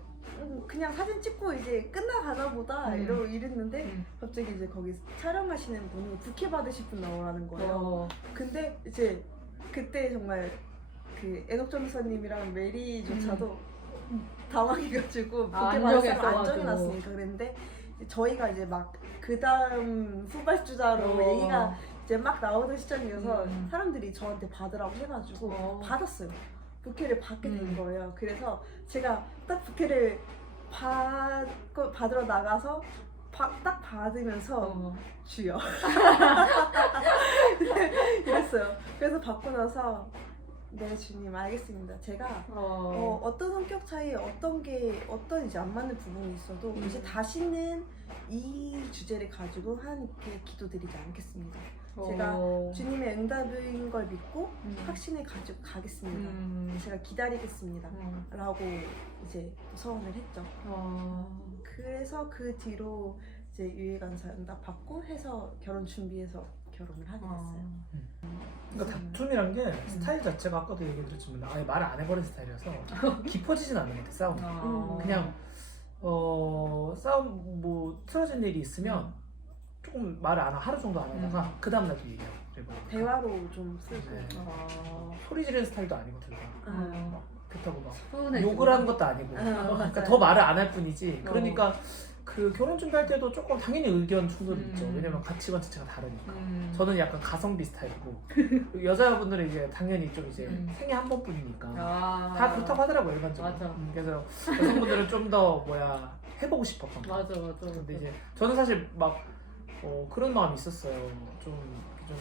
그냥 사진 찍고 이제 끝나가나 보다 이랬는데 갑자기 이제 거기 촬영하시는 분이 부케 받으실 분 나오라는 거예요. 근데 이제 그때 정말 그 에녹 전도사님이랑 메리조차도 당황해가지고 부케 받으세요 안 정해놨으니까 그랬는데 저희가 이제 막 그 다음 후발주자로 얘기가 이제 막 나오던 시점이어서 사람들이 저한테 받으라고 해가지고 받았어요. 부케를 받게 된 거예요. 그래서 제가 딱 부케를 받으러 나가서 딱 받으면서 주여 이랬어요. 그래서 받고 나서 네 주님 알겠습니다. 제가 어떤 성격 차이에 어떤 이제 안 맞는 부분이 있어도 이제 다시는 이 주제를 가지고 하나님께 기도드리지 않겠습니다. 제가 주님의 응답인 걸 믿고 확신을 가지고 가겠습니다. 제가 기다리겠습니다. 라고 이제 서원을 했죠. 그래서 그 뒤로 이제 유예간사 응답 받고 해서 결혼 준비해서 결혼을 하게 됐어요. 그러니까 다툼이란 게 스타일 자체가 아까도 얘기드렸지만 아예 말을 안 해버린 스타일이어서 깊어지진 않는 것 같아 싸움. 그냥 싸움 뭐 틀어진 일이 있으면 조금 말을 안 하루 정도 안 하다가 그 다음 날도 얘기하고 그리고 대화로 좀 쓰고. 네. 소리 지르는 스타일도 아니거든요. 막 그렇다고 막 서운해 욕을 하는 것도 아니고 그러니까 맞아요. 더 말을 안 할 뿐이지. 그러니까 그 결혼 준비할 때도 조금 당연히 의견 충돌이 있죠. 왜냐면 가치관 자체가 다르니까. 저는 약간 가성비 스타일이고 여자분들은 이제 당연히 좀 이제 생애 한 번뿐이니까 다 그렇다고 하더라고요 일반적으로. 맞아. 그래서 여성분들은 좀 더 해보고 싶었던 거. 맞아. 근데 이제 저는 사실 막 그런 마음이 있었어요. 좀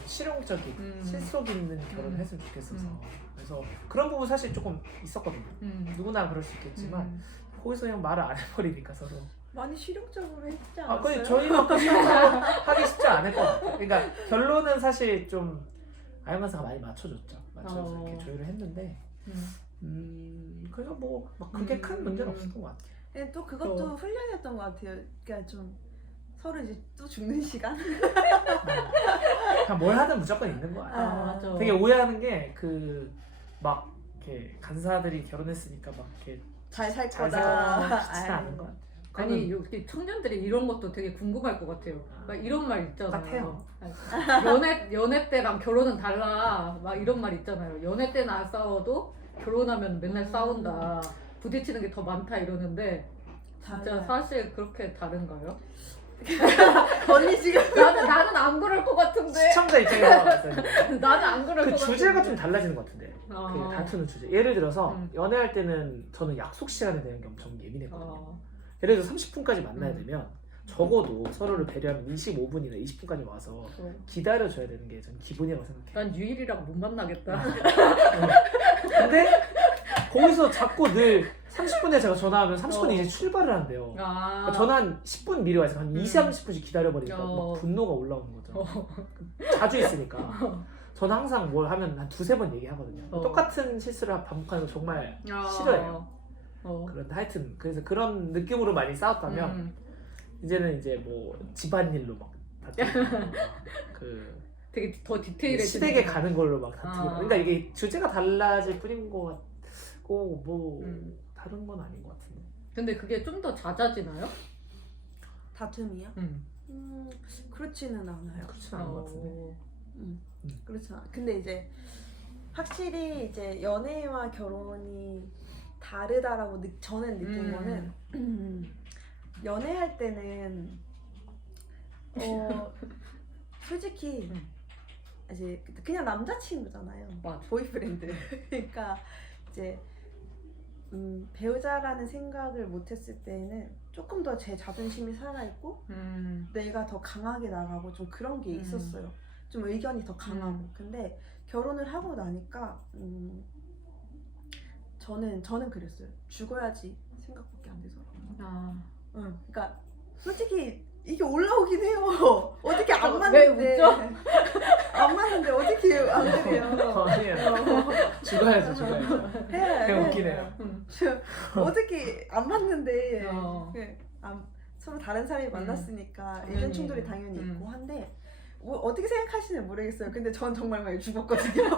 실용적인 실속 있는 결혼을 했으면 좋겠어서. 그래서 그런 부분 사실 조금 있었거든요. 누구나 그럴 수 있겠지만 거기서 그냥 말을 안 해버리니까 서로. 많이 실용적으로 했지 아, 않았어요? 근데 저희만큼 실용적으로 하기 쉽지 않을 것 같아요. 그러니까 결론은 사실 좀 알만사가 많이 맞춰줬죠. 맞춰서 이렇게 조율을 했는데, 그래서 뭐 막 그게 큰 문제는 없었던 것 같아요. 네, 또 그것도 훈련이었던 것 같아요. 그러니까 좀 서로 이제 또 죽는 시간. 그냥 뭘 하든 무조건 있는 거 같아요. 맞아. 되게 오해하는 게 막 이렇게 간사들이 결혼했으니까 막 이렇게 잘 살 잘 거다. 살고 싶지 않은 것 같아요. 아니 여기 청년들이 이런 것도 되게 궁금할 것 같아요. 막 이런 말 있잖아요. 연애 때랑 결혼은 달라. 막 이런 말 있잖아요. 연애 때는 안 싸워도 결혼하면 맨날 싸운다. 부딪히는 게 더 많다 이러는데 진짜 달라요. 사실 그렇게 다른가요? 언니 지금 나는 안 그럴 것 같은데. 시청자 입장에서 봤을 때 나는 안 그럴 것 그 같은데. 주제가 좀 달라지는 것 같은데. 그 다투는 주제. 예를 들어서 연애할 때는 저는 약속 시간에 대한 게 엄청 예민했거든요. 예를 들어 30분까지 만나야 되면 적어도 서로를 배려하면 25분이나 20분까지 와서 기다려줘야 되는 게 전 기본이라고 생각해요. 난 유일이랑 못 만나겠다. 근데 거기서 자꾸 늘 30분에 제가 전화하면 30분에 이제 출발을 한대요. 그러니까 저는 한 10분 미리 와서 한 2, 30분씩 기다려버리니까 막 분노가 올라오는 거죠. 자주 있으니까. 저는 항상 뭘 하면 한 두세 번 얘기하거든요. 똑같은 실수를 반복하는 거 정말 싫어해요. 그런데 하여튼 그래서 그런 느낌으로 많이 싸웠다면 이제는 이제 뭐 집안일로 막 다투고 그 되게 더 디테일해지는 시댁에 가는 걸로 막 다투고 그러니까 이게 주제가 달라질 뿐인 것 같고 뭐 다른 건 아닌 것 같은데. 근데 그게 좀 더 잦아지나요? 다툼이요? 그렇지는 않아요. 그렇진 않은 것 같은데. 그렇죠. 근데 이제 확실히 이제 연애와 결혼이 다르다라고 저는 느낀 거는 연애할 때는 솔직히 이제 그냥 남자친구잖아요. 맞아. 보이프렌드. 그러니까 이제 배우자라는 생각을 못했을 때는 조금 더 제 자존심이 살아있고 내가 더 강하게 나가고 좀 그런 게 있었어요. 좀 의견이 더 강하고. 근데 결혼을 하고 나니까 저는 그랬어요. 죽어야지 생각밖에 안 되더라고요. 그러니까 솔직히 이게 올라오긴 해요. 어떻게 안 맞는데. 왜 웃죠? 안 맞는데 어떻게 안 그래요. 죽어야죠. 해야 그냥 웃기네요. 어떻게 안 맞는데 어. 서로 다른 사람이 만났으니까 의견 충돌이 당연히 있고 한데 뭐 어떻게 생각하시는지 모르겠어요. 근데 전 정말 많이 죽었거든요.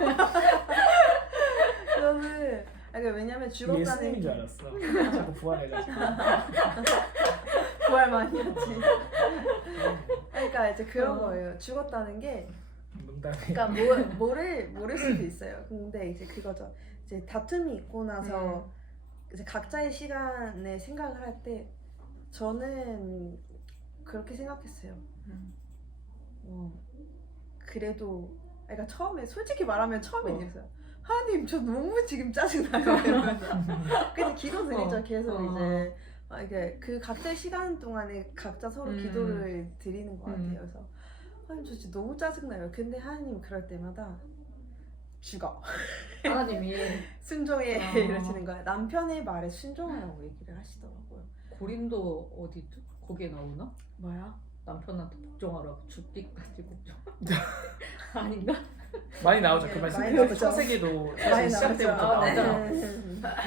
저는 왜냐면 죽었다는 예수님인 줄 알았어. 자꾸 부활해가지고. 부활 많이 하지. 그러니까 이제 그런 거예요. 죽었다는 게 농담이. 그러니까 모를 수도 있어요. 근데 이제 그거죠. 이제 다툼이 있고 나서 이제 각자의 시간에 생각을 할 때 저는 그렇게 생각했어요. 그래도 그러니까 처음에 솔직히 말하면 처음엔 이랬어요. 하나님 저 너무 지금 짜증나요. 이러면서 그래서 기도 드리죠. 계속 이제 이게 그 각자의 시간 동안에 각자 서로 기도를 드리는 것 같아요. 그래서 하나님 저 진짜 너무 짜증나요. 근데 하나님 그럴 때마다 죽어. 하나님이 순종해 이러시는 거예요. 남편의 말에 순종하라고 얘기를 하시더라고요. 고린도 어디죠? 거기에 나오나? 뭐야? 남편한테 복종하라고 죽기까지 복종. 아닌가? 많이 나오죠. 그 말씀. 많이 나오죠. 창세기도 많이 사실 시작 나오죠. 때부터 아, 나오죠. 맞아.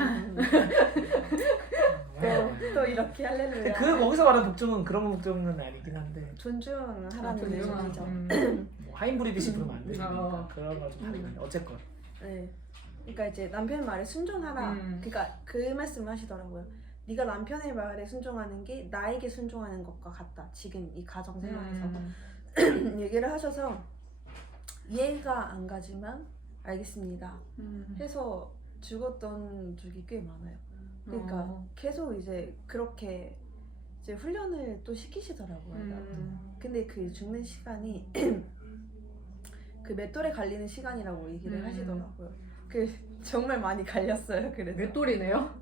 또 이렇게 할렐루야. 그 거기서 말하는 복종은 그런 복종은 아니긴 한데 존중하라는 존중하는, 의미죠. 뭐 하인 브리듯이 부르면 안 되니까 어. 그런 거 좀 다르긴 한데 어쨌건 네. 그러니까 이제 남편 말에 순종하라. 그러니까 그 말씀을 하시더라고요. 네가 남편의 말에 순종하는 게 나에게 순종하는 것과 같다. 지금 이 가정 생활에서 얘기를 하셔서 이해가 안 가지만 알겠습니다. 해서 죽었던 적이 꽤 많아요. 그러니까 계속 이제 그렇게 이제 훈련을 또 시키시더라고요. 근데 그 죽는 시간이 그 맷돌에 갈리는 시간이라고 얘기를 하시더라고요. 그 정말 많이 갈렸어요. 그래서 맷돌이네요?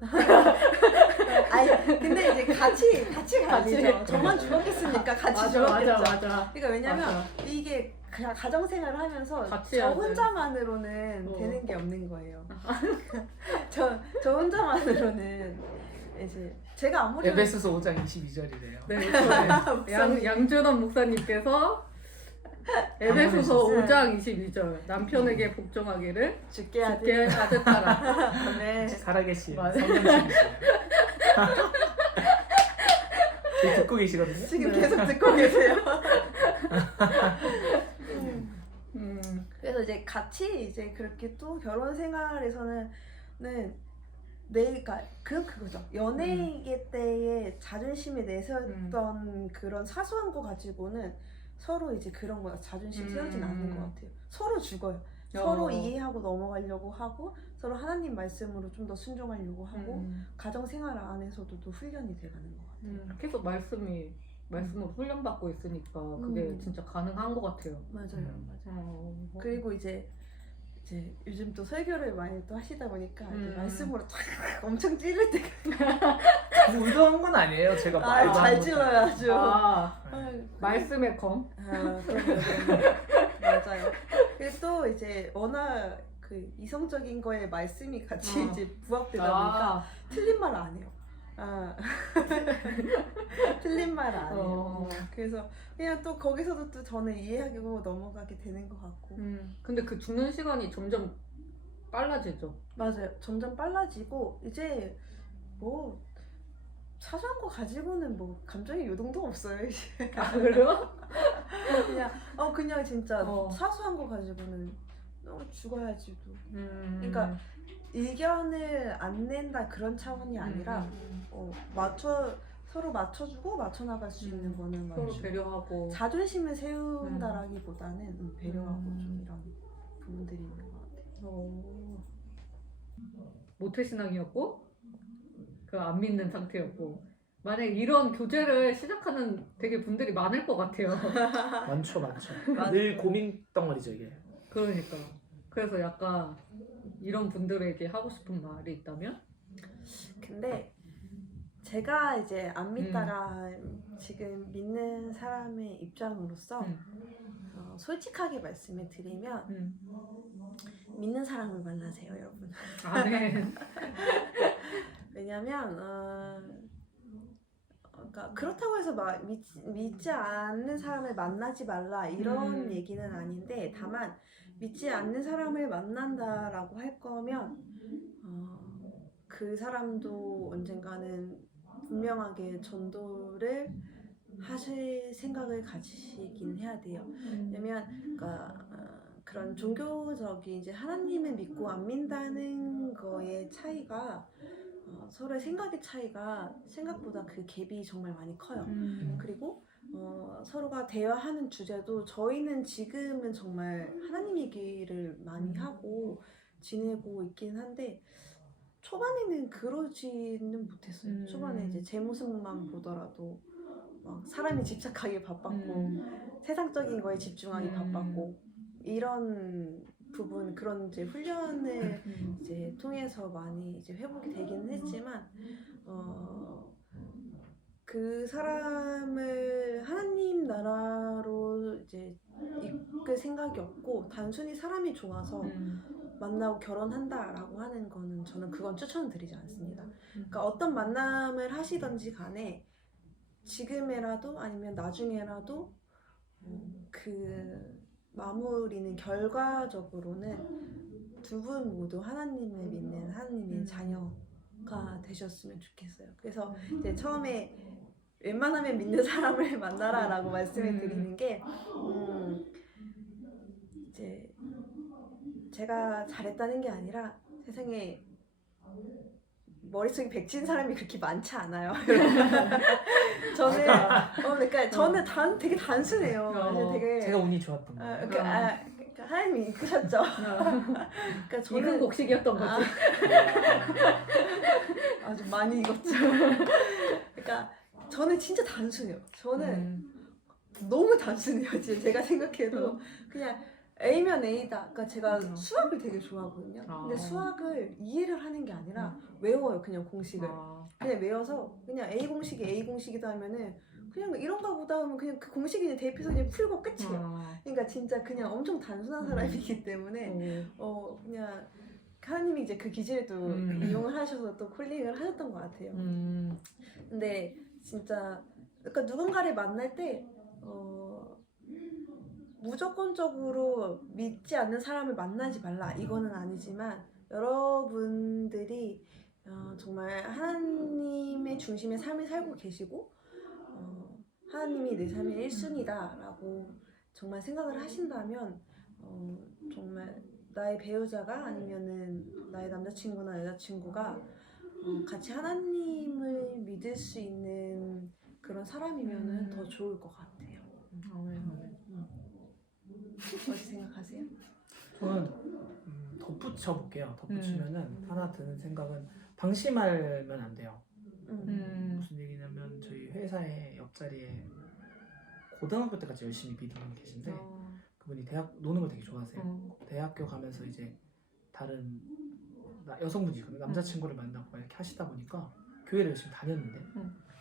아니 근데 이제 같이 갈리죠. 저만 죽었겠으니까 같이 죽었겠죠. 맞아. 그러니까 왜냐면 맞아. 이게 그냥 가정생활을 하면서 같이 저 해야 돼. 혼자만으로는 어. 되는 게 없는 거예요. 저 혼자만으로는 이제 제가 아무리 에베소서 5장 22절이래요. 네, 양준원 목사님께서 에베소서 아멘. 5장 22절 남편에게 복종하기를 죽게 하듯 죽게 하듯 하라. 네. 살아계신 맞아. 성령님이시죠. 지금 듣고 계시거든요. 지금 네. 계속 듣고 계세요. 그래서 이제 같이 이제 그렇게 또 결혼 생활에서는 내가 그거죠. 연애 때에 자존심이 내세웠던 그런 사소한 거 가지고는 서로 이제 그런 거야. 자존심 세우진 않는 것 같아요. 서로 죽어요. 서로 이해하고 넘어가려고 하고 서로 하나님 말씀으로 좀 더 순종하려고 하고 가정 생활 안에서도 또 훈련이 돼가는 것 같아요. 계속 말씀으로 훈련받고 있으니까 그게 진짜 가능한 것 같아요. 맞아요. 그리고 이제 요즘 또 설교를 많이 또 하시다 보니까 이제 말씀으로 탁 엄청 찌를 때가 뭐 의도한 건 아니에요. 제가 말도 잘 찔러요 아주. 말씀의 검. 그럼요. 맞아요. 그리고 또 이제 워낙 그 이성적인 거에 말씀이 같이 이제 부합되다 보니까 틀린 말 안 해요. 틀린 말 안 해요. 그래서 그냥 또 거기서도 또 저는 이해하고 넘어가게 되는 것 같고. 근데 그 죽는 시간이 점점 빨라지죠. 맞아요. 점점 빨라지고 이제 뭐 사소한 거 가지고는 뭐 감정의 요동도 없어요. 이제. 그래요? 그냥 진짜 어. 사소한 거 가지고는 죽어야지 또. 그러니까 의견을 안 낸다 그런 차원이 아니라 서로 맞춰주고 맞춰나갈 수 있는 거는 서로 맞추고 배려하고. 자존심을 세운다라기보다는 배려하고 좀 이런 부분들이 있는 것 같아요. 모태신앙이었고 그 안 믿는 상태였고 만약에 이런 교제를 시작하는 되게 분들이 많을 것 같아요. 많죠. 맞아요. 늘 고민 덩어리죠 이게. 그러니까 그래서 약간 이런 분들에게 하고 싶은 말이 있다면? 근데 제가 이제 안 믿다가 지금 믿는 사람의 입장으로서 솔직하게 말씀을 드리면 믿는 사람을 만나세요, 여러분. 아멘. 왜냐면 그러니까 그렇다고 해서 막 믿지 않는 사람을 만나지 말라 이런 얘기는 아닌데 다만 믿지 않는 사람을 만난다라고 할 거면 그 사람도 언젠가는 분명하게 전도를 하실 생각을 가지시긴 해야 돼요. 왜냐면 그러니까 그런 종교적인 이제 하나님을 믿고 안 믿다는 거의 차이가 서로의 생각의 차이가 생각보다 그 갭이 정말 많이 커요. 그리고 서로가 대화하는 주제도 저희는 지금은 정말 하나님 얘기를 많이 하고 지내고 있긴 한데 초반에는 그러지는 못했어요. 초반에 이제 제 모습만 보더라도 막 사람이 집착하기 바빴고 세상적인 거에 집중하기 바빴고 이런 부분 그런 이제 훈련을 이제 통해서 많이 이제 회복이 되기는 했지만 그 사람을 하나님 나라로 이제 이끌 생각이 없고 단순히 사람이 좋아서 만나고 결혼한다라고 하는 거는 저는 그건 추천드리지 않습니다. 그러니까 어떤 만남을 하시던지 간에 지금이라도 아니면 나중에라도 그 마무리는 결과적으로는 두 분 모두 하나님을 믿는 하나님의 자녀가 부모가 되셨으면 좋겠어요. 그래서 이제 처음에 웬만하면 믿는 사람을 만나라라고 말씀을 드리는 게 이제 제가 잘했다는 게 아니라 세상에 머릿속에 백진 사람이 그렇게 많지 않아요. 저는 그러니까 저는 되게 단순해요. 그래서 되게 제가 운이 좋았던 거예요. 그러니까 하나님이 이끄셨죠. 그러니까 익은 곡식이었던 거지. 아주 많이 익었죠. 그러니까 저는 진짜 단순해요. 저는 너무 단순해요. 진짜 제가 생각해도 그냥 A면 A다. 그러니까 제가 수학을 되게 좋아하거든요. 근데 수학을 이해를 하는 게 아니라 외워요. 그냥 공식을. 그냥 외워서 그냥 A 공식이 A 공식이다 하면은 그냥 이런가 보다 하면 그냥 그 공식이 그냥 대입해서 그냥 풀고 끝이에요. 그러니까 진짜 그냥 엄청 단순한 사람이기 때문에 그냥 하나님이 이제 그 기질도 이용을 하셔서 또 콜링을 하셨던 것 같아요. 근데 진짜 그러니까 누군가를 만날 때 무조건적으로 믿지 않는 사람을 만나지 말라 이거는 아니지만 여러분들이 정말 하나님의 중심의 삶을 살고 계시고 하나님이 내 삶의 1순위다 라고 정말 생각을 하신다면 정말 나의 배우자가 아니면은 나의 남자친구나 여자친구가 같이 하나님을 믿을 수 있는 그런 사람이면은 더 좋을 것 같아요. 어떻게 생각하세요? 저는 덧붙여 볼게요. 덧붙이면은 하나 드는 생각은 방심하면 안 돼요. 무슨 얘기냐면 저희 회사의 옆자리에 고등학교 때까지 열심히 믿는 분이 계신데 그분이 대학 노는 걸 되게 좋아하세요. 대학교 가면서 이제 다른 여성분이거든요. 남자친구를 만나고 막 이렇게 하시다 보니까 교회를 열심히 다녔는데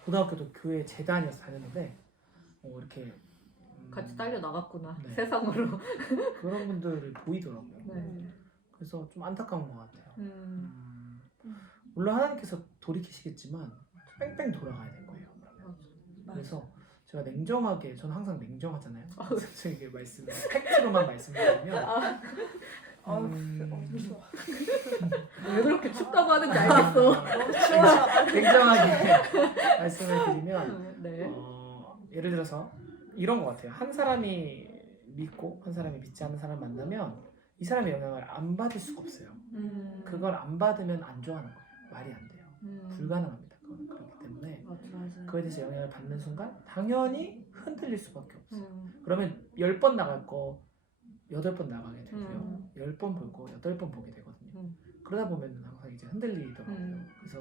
고등학교도 교회 재단이어서 다녔는데 이렇게 같이 딸려 나갔구나. 네. 세상으로. 그런 분들을 보이더라고요. 네. 그래서 좀 안타까운 것 같아요. 물론 하나님께서 돌이키시겠지만 뺑뺑 돌아가야 될 거예요. 그러면. 그래서 제가 냉정하게, 저는 항상 냉정하잖아요. 그래서 이게 팩트로만 말씀드리면 무서워. 왜 그렇게 춥다고 하는지 알겠어. 냉정하게 말씀을 드리면 네. 예를 들어서 이런 것 같아요. 한 사람이 믿고 한 사람이 믿지 않는 사람 만나면 이 사람의 영향을 안 받을 수가 없어요. 그걸 안 받으면 안 좋아하는 거예요. 말이 안 돼요. 불가능합니다. 그건 그렇기 때문에 그거에 대해서 영향을 받는 순간 당연히 흔들릴 수밖에 없어요. 그러면 10번 나갈 거 8번 나가게 되고요. 10번 볼 거 8번 보게 되거든요. 그러다 보면 항상 이제 흔들리더라고요. 그래서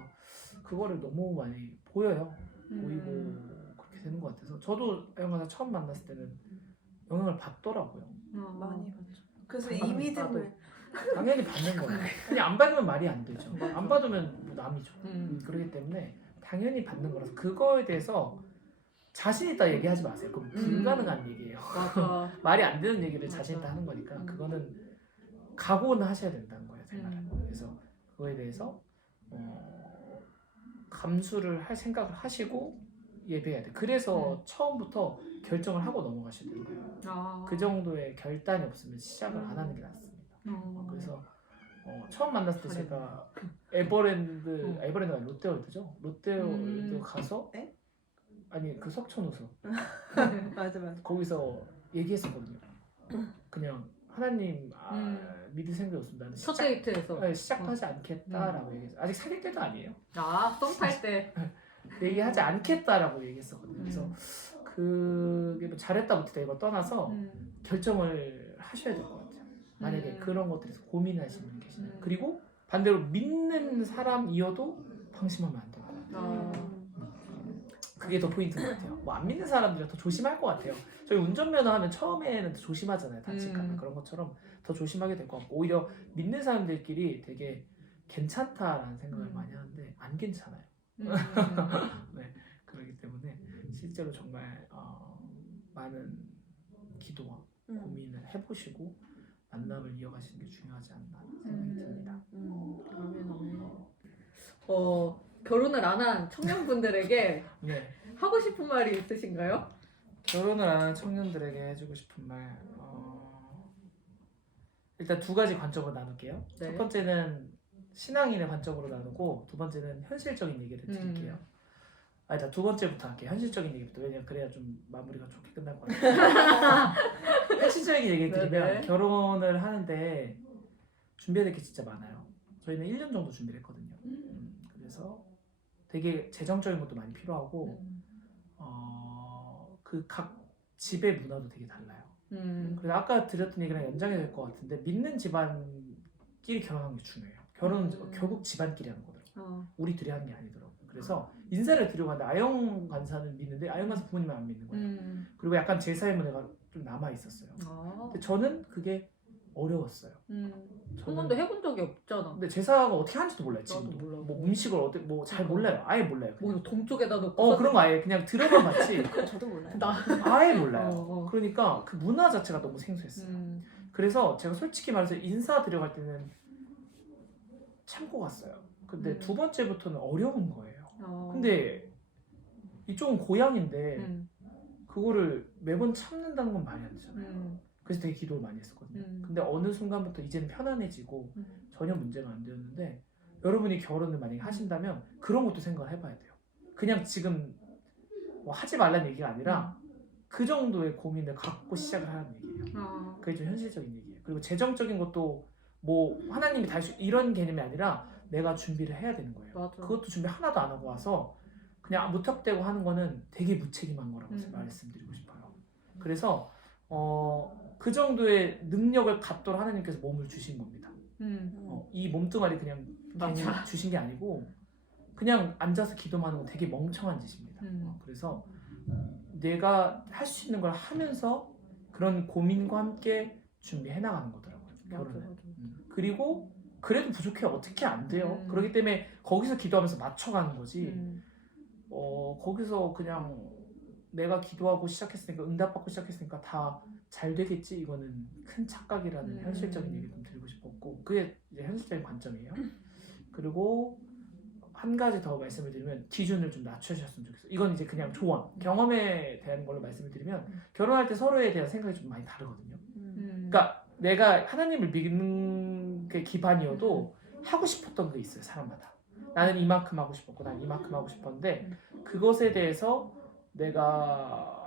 그거를 너무 많이 보여요. 보이고 그렇게 되는 것 같아서 저도 영화사 처음 만났을 때는 영향을 받더라고요. 많이 받죠. 그래서 이 믿음을 당연히 받는 거예요. 그냥 안 받으면 말이 안 되죠. 안 받으면 뭐 남이죠. 그렇기 때문에 당연히 받는 거라서 그거에 대해서 자신 있다 얘기하지 마세요. 그럼 불가능한 얘기예요. 맞아. 말이 안 되는 얘기를 자신 있다 하는 거니까 그거는 각오는 하셔야 된다는 거예요. 제 말은. 그래서 그거에 대해서 감수를 할 생각을 하시고 예배해야 돼. 그래서 처음부터 결정을 하고 넘어가셔야 되는 거예요. 그 정도의 결단이 없으면 시작을 안 하는 게 낫습니다. 그래서 처음 만났을 때 제가 에버랜드가 아니라 롯데월드죠. 롯데월드 가서 아니 그 석촌호수 맞아. 거기서 얘기했었거든요. 그냥 하나님 믿을 생각이 없습니다. 나는 첫 데이트에서. 시작하지 않겠다라고 얘기했어요. 아직 사귈 때도 아니에요. 썸 탈 때. 얘기하지 않겠다라고 얘기했었거든요. 그래서 그게 뭐 잘했다 못했다 이걸 떠나서 결정을 하셔야 될 것 같아요. 만약에 그런 것들에서 고민하시는 분이 계시면 그리고 반대로 믿는 사람이어도 방심하면 안 될 것 같아요. 그게 더 포인트인 것 같아요. 뭐 안 믿는 사람들이 더 조심할 것 같아요. 저희 운전면허 하면 처음에는 더 조심하잖아요. 다칠까봐 그런 것처럼 더 조심하게 될 것 같고 오히려 믿는 사람들끼리 되게 괜찮다라는 생각을 많이 하는데 안 괜찮아요. 네, 그렇기 때문에 실제로 정말 많은 기도와 고민을 해보시고 만남을 이어가시는 게 중요하지 않나 생각이 듭니다. 결혼을 안 한 청년분들에게 네, 하고 싶은 말이 있으신가요? 결혼을 안 하는 청년들에게 해주고 싶은 말 일단 두 가지 관점으로 나눌게요. 네. 첫 번째는 신앙인의 관점으로 나누고 두 번째는 현실적인 얘기를 드릴게요. 아니다, 두 번째부터 할게요. 현실적인 얘기부터. 왜냐면 그래야 좀 마무리가 좋게 끝날 것 같아요. 현실적인 얘기 드리면 네네. 결혼을 하는데 준비해야 될 게 진짜 많아요. 저희는 1년 정도 준비를 했거든요. 그래서 되게 재정적인 것도 많이 필요하고 그 각 집의 문화도 되게 달라요. 그래서 아까 드렸던 얘기랑 연장이 될 것 같은데 믿는 집안끼리 결혼하는 게 중요해요. 결혼은 결국 집안끼리 하는 거더라고요. 우리 둘이 하는 게 아니더라고요. 그래서 인사를 드리고 가는데 아영 간사는 믿는데 아영 간사 부모님은 안 믿는 거예요. 그리고 약간 제사의 문화가 좀 남아 있었어요. 근데 저는 그게 어려웠어요. 한 번도 해본 적이 없잖아. 근데 제사가 어떻게 하는지도 몰라요. 나도 지금도. 몰라. 뭐 음식을 어떻게 뭐 잘 몰라요. 아예 몰라요. 뭐 동쪽에다 놓고 그런 거 아예 그냥 들어만 봤지. 그건 저도 몰라요. 아예 몰라요. 어. 그러니까 그 문화 자체가 너무 생소했어요. 그래서 제가 솔직히 말해서 인사 드려갈 때는 참고 갔어요. 근데 두 번째부터는 어려운 거예요. 근데 이쪽은 고향인데 그거를 매번 참는다는 건 말이 안 되잖아요. 그래서 되게 기도를 많이 했었거든요. 근데 어느 순간부터 이제는 편안해지고 전혀 문제가 안 되었는데 여러분이 결혼을 만약에 하신다면 그런 것도 생각을 해봐야 돼요. 그냥 지금 뭐 하지 말라는 얘기가 아니라 그 정도의 고민을 갖고 시작을 하는 얘기예요. 그게 좀 현실적인 얘기예요. 그리고 재정적인 것도 뭐 하나님이 다 이런 개념이 아니라 내가 준비를 해야 되는 거예요. 맞아. 그것도 준비 하나도 안 하고 와서 그냥 무턱대고 하는 거는 되게 무책임한 거라고 말씀드리고 싶어요. 그래서 그 정도의 능력을 갖도록 하나님께서 몸을 주신 겁니다. 이 몸뚱아리 그냥 괜히 주신 게 아니고 그냥 앉아서 기도만 하는 건 되게 멍청한 짓입니다. 그래서 내가 할 수 있는 걸 하면서 그런 고민과 함께 준비해 나가는 거더라고요. 결혼은. 그리고 그래도 부족해 어떻게 안 돼요. 그렇기 때문에 거기서 기도하면서 맞춰가는 거지. 거기서 그냥 내가 기도하고 시작했으니까 응답받고 시작했으니까 다 잘 되겠지 이거는 큰 착각이라는 현실적인 얘기 좀 드리고 싶었고 그게 이제 현실적인 관점이에요. 그리고 한 가지 더 말씀을 드리면 기준을 좀 낮추셨으면 좋겠어요. 이건 이제 그냥 조언, 경험에 대한 걸로 말씀을 드리면 결혼할 때 서로에 대한 생각이 좀 많이 다르거든요. 그러니까 내가 하나님을 믿는 게 기반이어도 하고 싶었던 게 있어요. 사람마다. 나는 이만큼 하고 싶었고 난 이만큼 하고 싶었는데 그것에 대해서 내가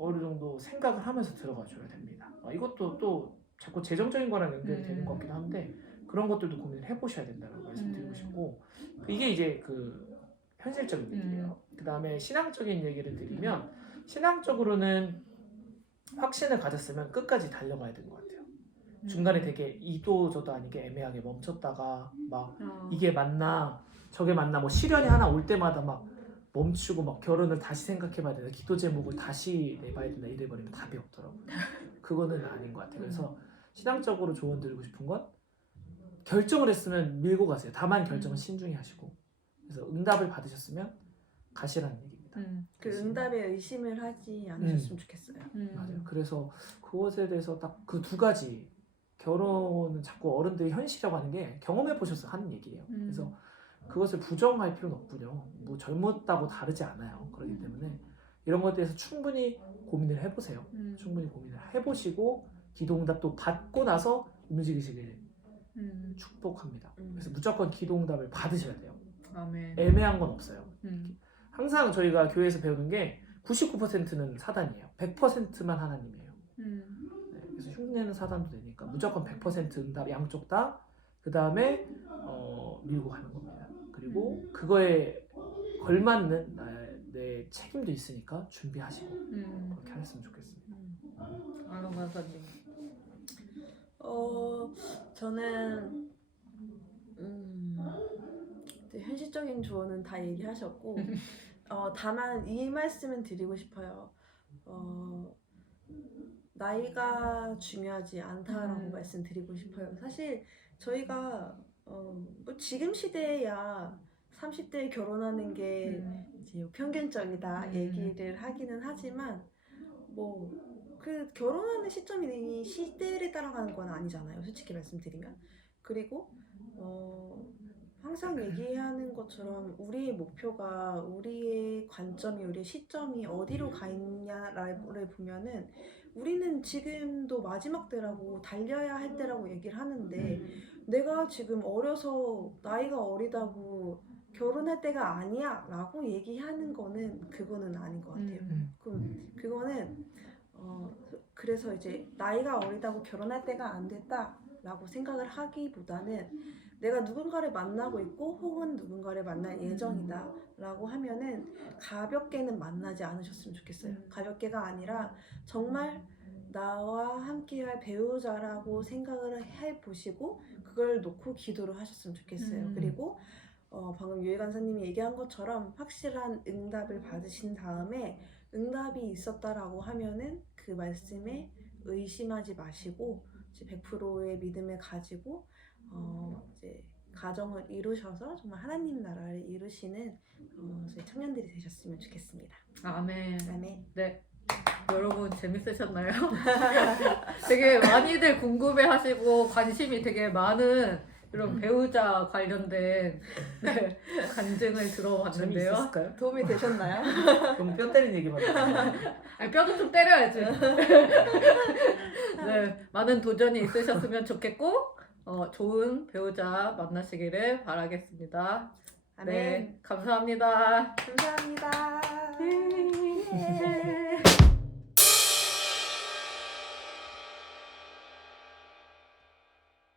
어느 정도 생각을 하면서 들어가 줘야 됩니다. 이것도 또 자꾸 재정적인 거랑 연결이 되는 것 같기도 한데 그런 것들도 고민을 해보셔야 된다는 말씀드리고 싶고 이게 이제 그 현실적인 얘기예요. 그 다음에 신앙적인 얘기를 드리면 신앙적으로는 확신을 가졌으면 끝까지 달려가야 되는 것 같아요. 중간에 되게 이도저도 아니게 애매하게 멈췄다가 막 이게 맞나 저게 맞나 뭐 시련이 하나 올 때마다 막 멈추고 막 결혼을 다시 생각해봐야 되나 기도 제목을 다시 내봐야 되나 이래버리면 답이 없더라고요. 그거는 아닌 것 같아요. 그래서 신앙적으로 조언 드리고 싶은 건 결정을 했으면 밀고 가세요. 다만 결정은 신중히 하시고 그래서 응답을 받으셨으면 가시라는 얘기입니다. 그 응답에 의심을 하지 않으셨으면 좋겠어요. 맞아요. 그래서 그것에 대해서 딱 그 두 가지 결혼은 자꾸 어른들이 현실이라고 하는 게 경험해 보셔서 하는 얘기예요. 그래서 그것을 부정할 필요는 없군요. 뭐 젊었다고 다르지 않아요. 그렇기 때문에 이런 것에 대해서 충분히 고민을 해보세요. 충분히 고민을 해보시고 기도응답도 받고 나서 움직이시길 축복합니다. 그래서 무조건 기도응답을 받으셔야 돼요. 아멘. 애매한 건 없어요. 항상 저희가 교회에서 배우는 게 99%는 사단이에요. 100%만 하나님이에요. 네, 그래서 흉내는 사단도 되니까 무조건 100% 응답 양쪽 다. 그 다음에 밀고 가는 겁니다. 그리고 그거에 걸맞는 내 책임도 있으니까 준비하시고 그렇게 하셨으면 좋겠습니다. 아론 간사님. 저는 현실적인 조언은 다 얘기하셨고 다만 이 말씀은 드리고 싶어요. 나이가 중요하지 않다라고 말씀드리고 싶어요. 사실 저희가 뭐 지금 시대에야 30대에 결혼하는 게 이제 편견적이다 얘기를 하기는 하지만 뭐 그 결혼하는 시점이 시대를 따라가는 건 아니잖아요. 솔직히 말씀드리면. 그리고 항상 얘기하는 것처럼 우리의 목표가 우리의 관점이 우리의 시점이 어디로 가 있냐를 보면은 우리는 지금도 마지막 때라고 달려야 할 때라고 얘기를 하는데 내가 지금 어려서 나이가 어리다고 결혼할 때가 아니야 라고 얘기하는 거는 그거는 아닌 것 같아요. 그거는 그래서 이제 나이가 어리다고 결혼할 때가 안 됐다라고 생각을 하기보다는 내가 누군가를 만나고 있고 혹은 누군가를 만날 예정이다 라고 하면은 가볍게는 만나지 않으셨으면 좋겠어요. 가볍게가 아니라 정말 나와 함께할 배우자라고 생각을 해보시고 그걸 놓고 기도를 하셨으면 좋겠어요. 그리고 방금 유혜 간사님이 얘기한 것처럼 확실한 응답을 받으신 다음에 응답이 있었다라고 하면은 그 말씀에 의심하지 마시고 이제 100%의 믿음을 가지고 이제 가정을 이루셔서 정말 하나님 나라를 이루시는 저희 청년들이 되셨으면 좋겠습니다. 아멘. 아멘. 네. 여러분 재밌으셨나요? 되게 많이들 궁금해하시고 관심이 되게 많은 이런 배우자 관련된 네, 간증을 들어봤는데요. 재미있을까요? 도움이 되셨나요? 그럼 뼈 때리는 얘기만 해요. 아니, 뼈도 좀 때려야지. 네, 많은 도전이 있으셨으면 좋겠고 좋은 배우자 만나시기를 바라겠습니다. 아멘. 네, 감사합니다. 감사합니다. 예.